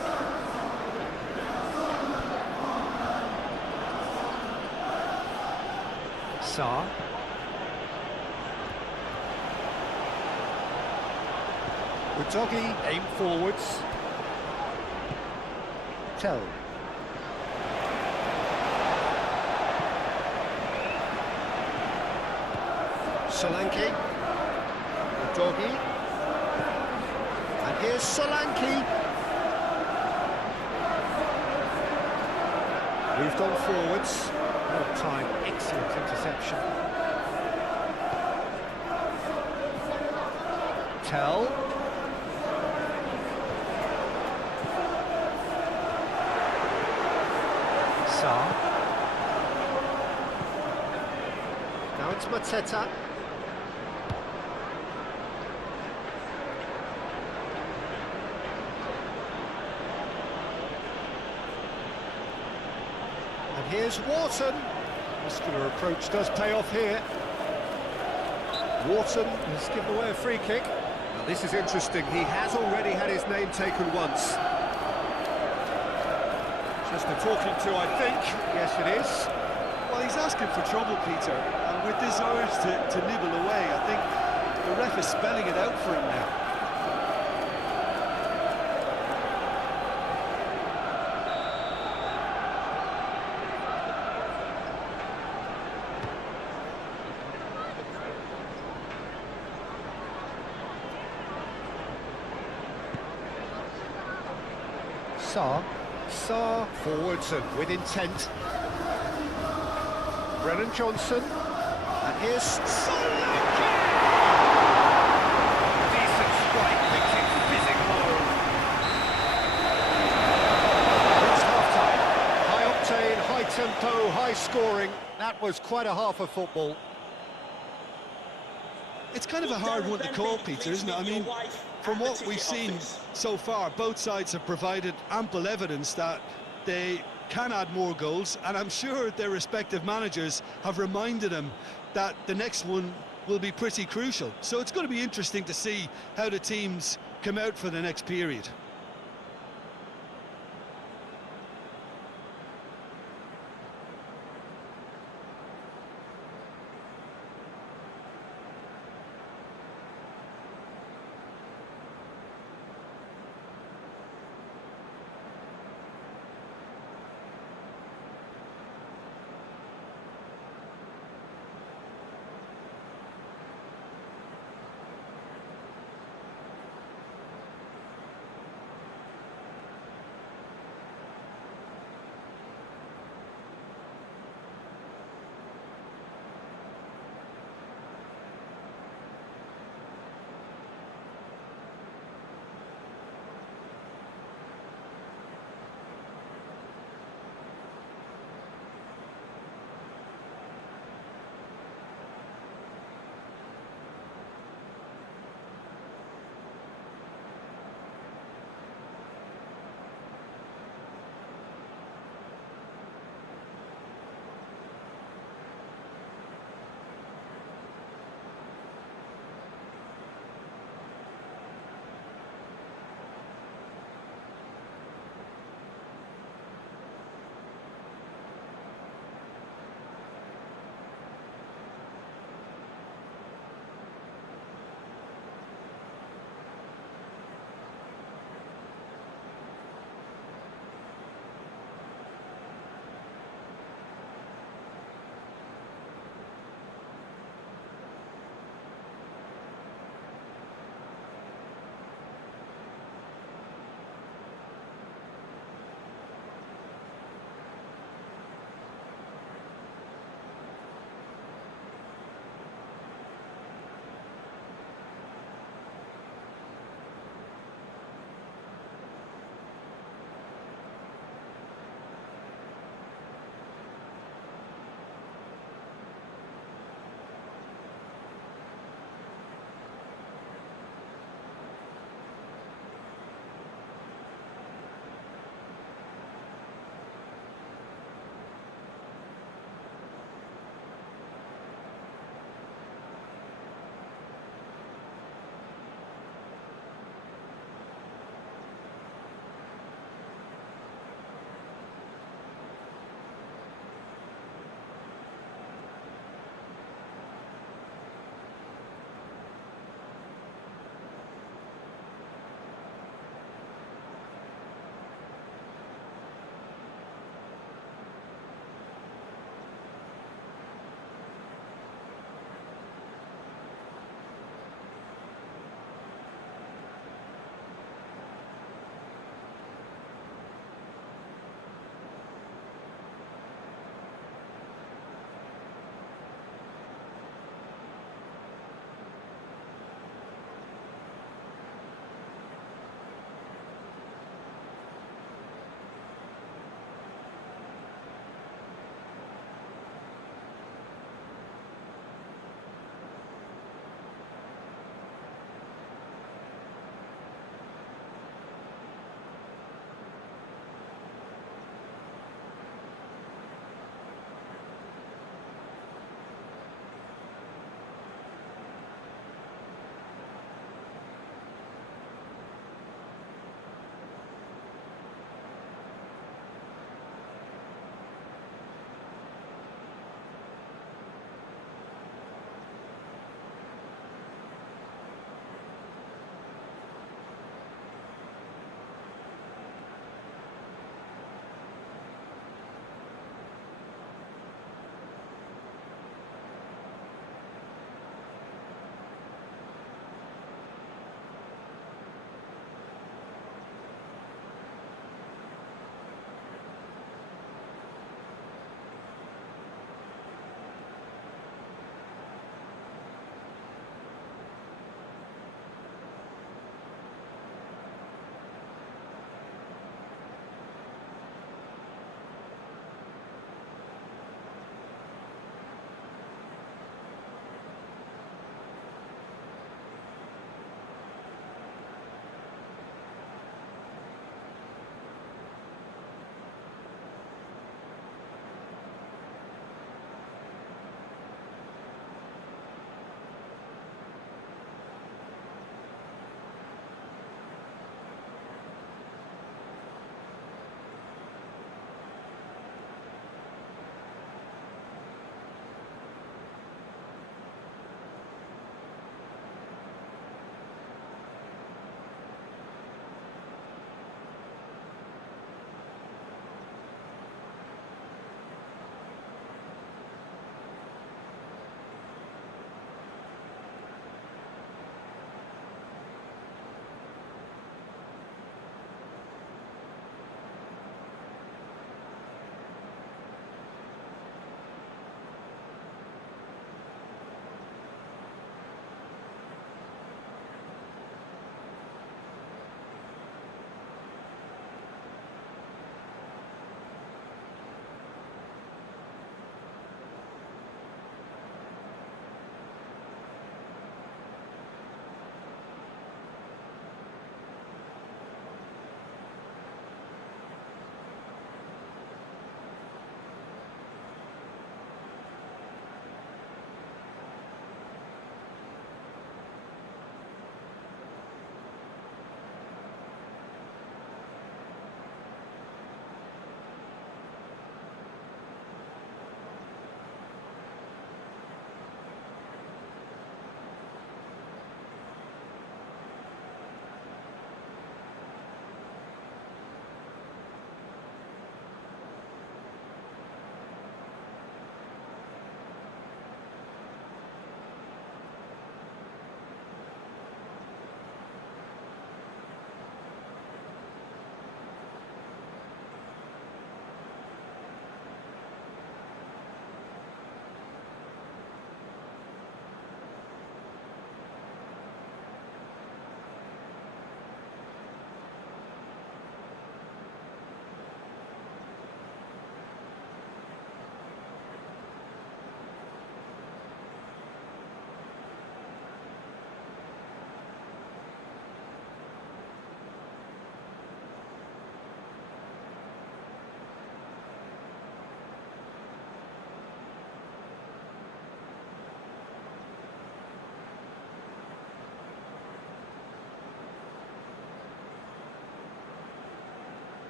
Sarr. Udogie aim forwards. Tell. Solanke. Udogie. And here's Solanke. Moved on forwards. Well time, excellent interception. Tell. Sarr. Now it's Mateta. And here's Wharton. Muscular approach does pay off here. Wharton has given away a free kick. Now this is interesting, he has already had his name taken once. Just a talking to, I think. Yes, it is. Well, he's asking for trouble, Peter, and with this urge to nibble away, I think the ref is spelling it out for him now. Sarr forwards and with intent. Brennan Johnson, and here's Solanke! Decent strike, makes it fizzing home. It's half-time. High-octane, high-tempo, high-scoring. That was quite a half of football. It's kind of a hard one to call, Peter, isn't it? I mean, from what we've seen so far, both sides have provided ample evidence that they can add more goals, and I'm sure their respective managers have reminded them that the next one will be pretty crucial. So it's going to be interesting to see how the teams come out for the next period.